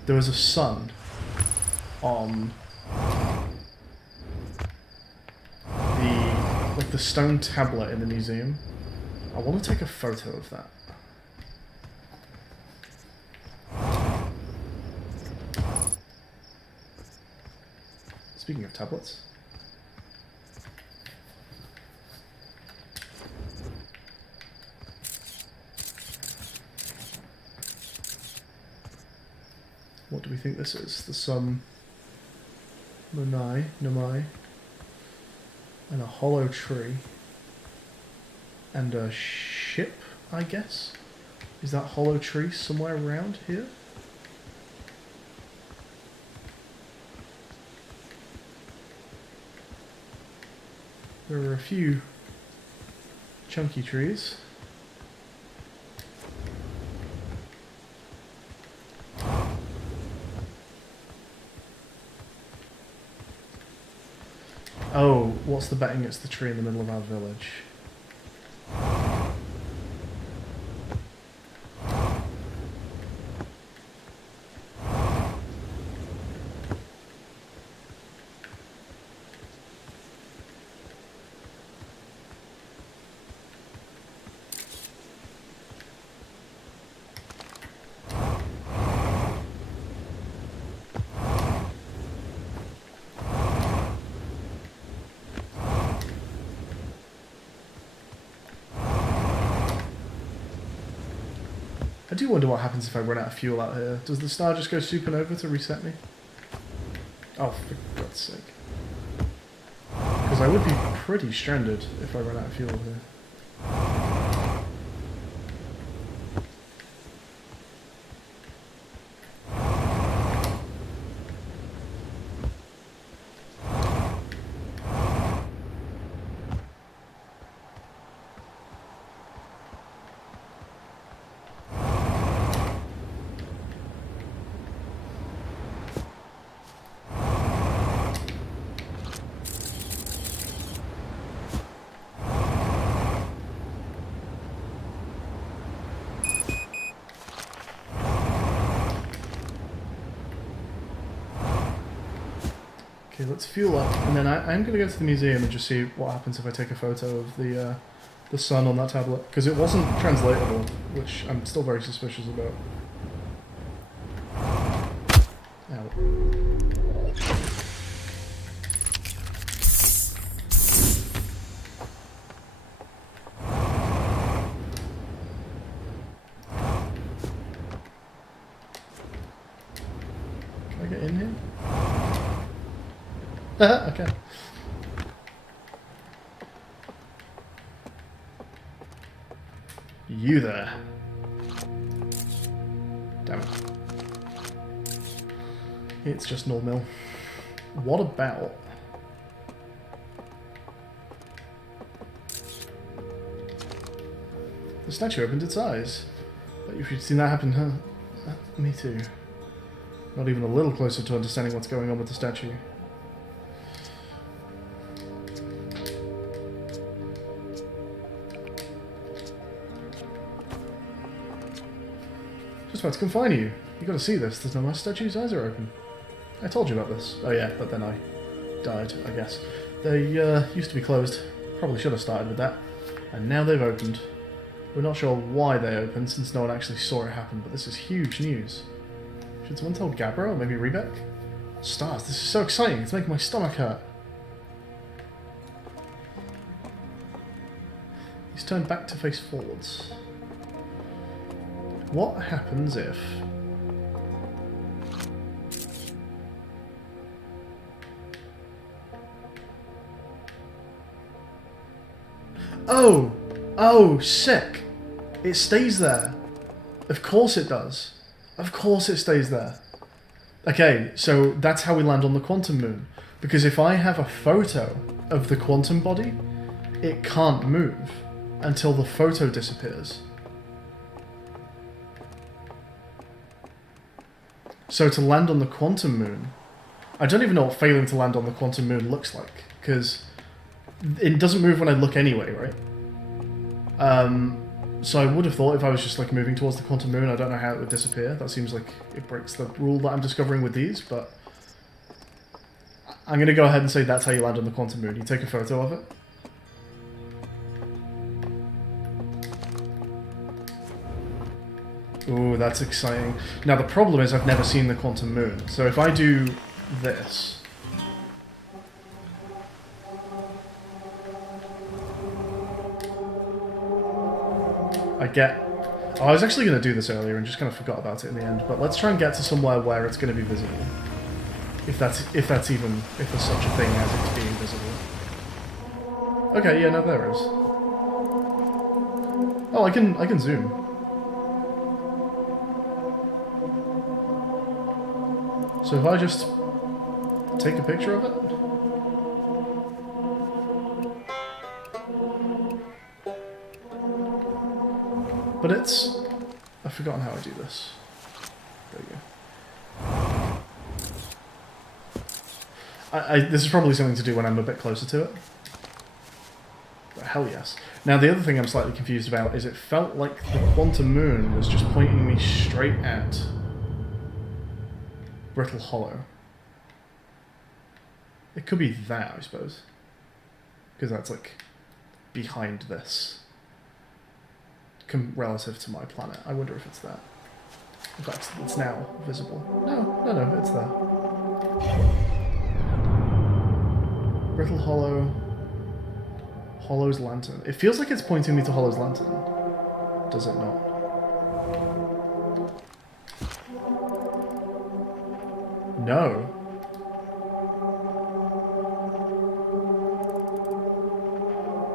There was a sun on the stone tablet in the museum. I want to take a photo of that. Speaking of tablets. What do we think this is? The sun, Namai, and a hollow tree, and a ship, I guess? Is that hollow tree somewhere around here? There are a few chunky trees. Oh, what's the betting? It's the tree in the middle of our village. I do wonder what happens if I run out of fuel out here. Does the star just go supernova to reset me? Oh, for God's sake. Because I would be pretty stranded if I run out of fuel here. Okay, let's fuel up, and then I'm going to go to the museum and just see what happens if I take a photo of the sun on that tablet, because it wasn't translatable, which I'm still very suspicious about. Ow. Can I get in here? Okay. You there. Damn it. It's just normal. What about... The statue opened its eyes. But if you'd seen that happen, huh? Me too. Not even a little closer to understanding what's going on with the statue. just about to confine you. You gotta see this. There's no more statues. Eyes are open. I told you about this. Oh yeah, but then I died, I guess. They used to be closed. Probably should have started with that. And now they've opened. We're not sure why they opened, since no one actually saw it happen, but this is huge news. Should someone tell Gabra, or maybe Rebek? Stars, this is so exciting. It's making my stomach hurt. He's turned back to face forwards. What happens if... Oh! Oh, sick! It stays there. Of course it does. Of course it stays there. Okay, so that's how we land on the quantum moon. Because if I have a photo of the quantum body, it can't move until the photo disappears. So to land on the quantum moon, I don't even know what failing to land on the quantum moon looks like, because it doesn't move when I look anyway, right? So I would have thought if I was just like moving towards the quantum moon, I don't know how it would disappear. That seems like it breaks the rule that I'm discovering with these, but I'm going to go ahead and say that's how you land on the quantum moon. You take a photo of it. Ooh, that's exciting. Now the problem is I've never seen the quantum moon, so if I do this... I get... Oh, I was actually going to do this earlier and just kind of forgot about it in the end, but let's try and get to somewhere where it's going to be visible. If there's such a thing as it's being visible. Okay, yeah, no, there is. Oh, I can zoom. So if I just take a picture of it? But it's... I've forgotten how I do this. There you go. This is probably something to do when I'm a bit closer to it. But hell yes. Now the other thing I'm slightly confused about is it felt like the quantum moon was just pointing me straight at Brittle Hollow. It could be that, I suppose. Because that's like behind this. Relative to my planet. I wonder if it's that. In fact, it's now visible. No, it's there. Brittle Hollow. Hollow's lantern. It feels like it's pointing me to Hollow's lantern. Does it not? No.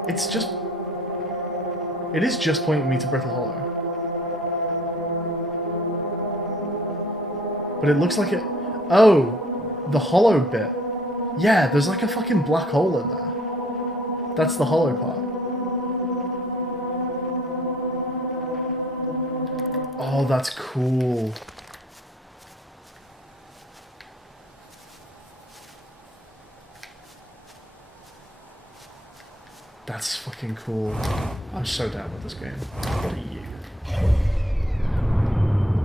It's just... It is just pointing me to Brittle Hollow. But it looks like it... Oh! The hollow bit. Yeah, there's like a fucking black hole in there. That's the hollow part. Oh, that's cool. That's fucking cool. I'm so down with this game. What are you?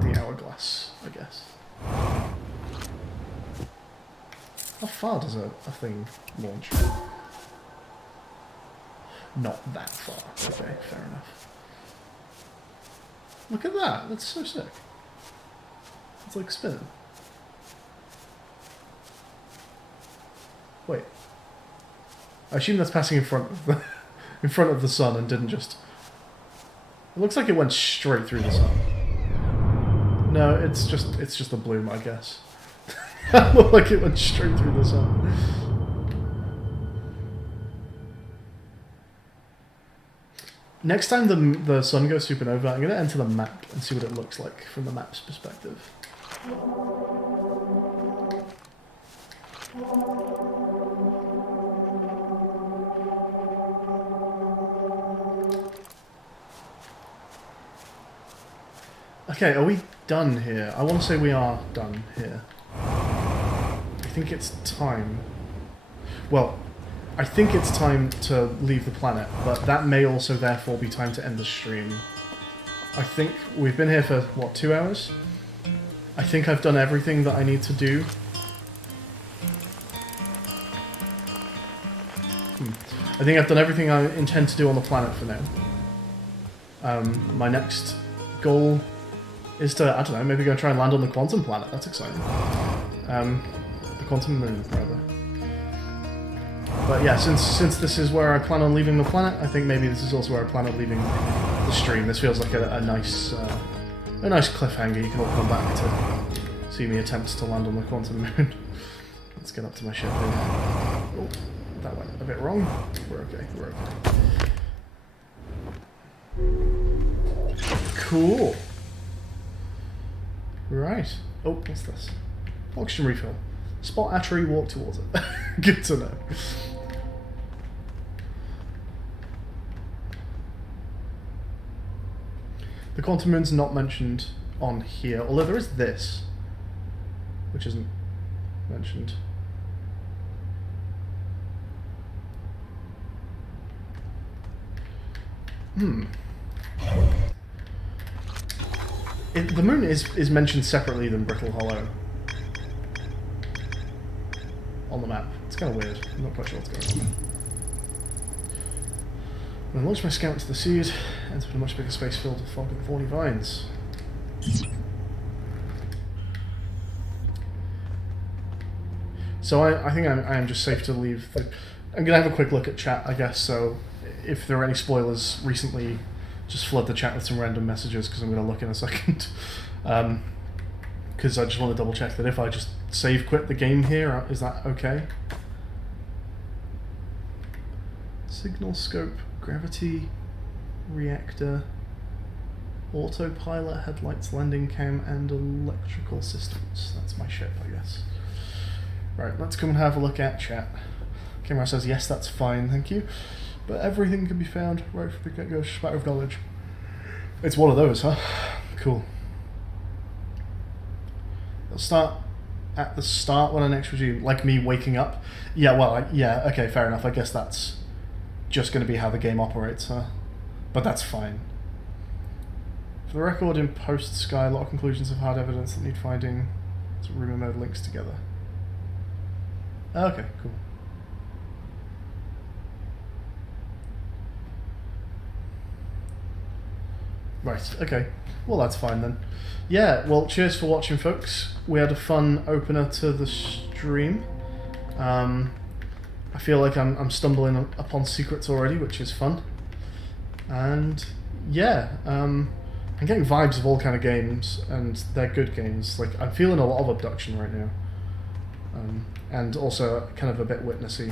The hourglass, I guess. How far does a thing launch? Not that far. Okay, fair enough. Look at that. That's so sick. It's like spinning. Wait. I assume that's passing in front of the sun and didn't just... It looks like it went straight through the sun. No, it's just a bloom, I guess. It looked like it went straight through the sun. Next time the sun goes supernova, I'm going to enter the map and see what it looks like from the map's perspective. Okay, are we done here? I want to say we are done here. I think it's time. Well, I think it's time to leave the planet, but that may also therefore be time to end the stream. I think we've been here for, what, 2 hours? I think I've done everything that I need to do. I think I've done everything I intend to do on the planet for now. My next goal is to, I don't know, maybe go and try and land on the quantum planet. That's exciting. The quantum moon, rather. But yeah, since this is where I plan on leaving the planet, I think maybe this is also where I plan on leaving the stream. This feels like a nice cliffhanger. You can all come back to see me attempt to land on the quantum moon. Let's get up to my ship here. Oh, that went a bit wrong. We're okay. We're okay. Cool. Right. Oh, what's this? Oxygen refill. Spot a tree, walk towards it. Good to know. The quantum moon's not mentioned on here, although there is this, which isn't mentioned. The moon is mentioned separately than Brittle Hollow on the map. It's kind of weird. I'm not quite sure what's going on. When I launch my scout into the seas, ends up in a much bigger space filled with fog and thorny vines. So I think I am just safe to leave. I'm going to have a quick look at chat, I guess, so if there are any spoilers recently, just flood the chat with some random messages, because I'm going to look in a second. Because I just want to double check that if I just save quit the game here, is that okay? Signal scope, gravity, reactor, autopilot, headlights, landing cam, and electrical systems. That's my ship, I guess. Right, let's come and have a look at chat. Camera says, yes, that's fine, thank you. But everything can be found right from the get-go, spatter of knowledge. It's one of those, huh? Cool. It'll start at the start when I next resume, like me waking up. Yeah, well, yeah, okay, fair enough. I guess that's just going to be how the game operates, huh? But that's fine. For the record, in post-Sky, a lot of conclusions have hard evidence that need finding to rumor mode links together. Okay, cool. Right, okay. Well, that's fine then. Yeah, well, cheers for watching, folks. We had a fun opener to the stream. I feel like I'm stumbling upon secrets already, which is fun. And yeah, I'm getting vibes of all kind of games, and they're good games. Like, I'm feeling a lot of Abduction right now. And also kind of a bit Witnessy.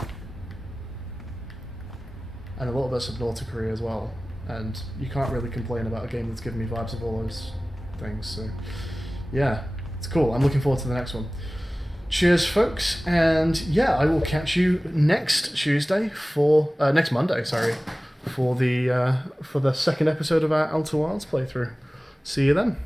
And a little bit Subnautica as well. And you can't really complain about a game that's giving me vibes of all those things. So yeah, it's cool. I'm looking forward to the next one. Cheers, folks, and yeah, I will catch you next Tuesday for next Monday, sorry, for the second episode of our Outer Wilds playthrough. See you then.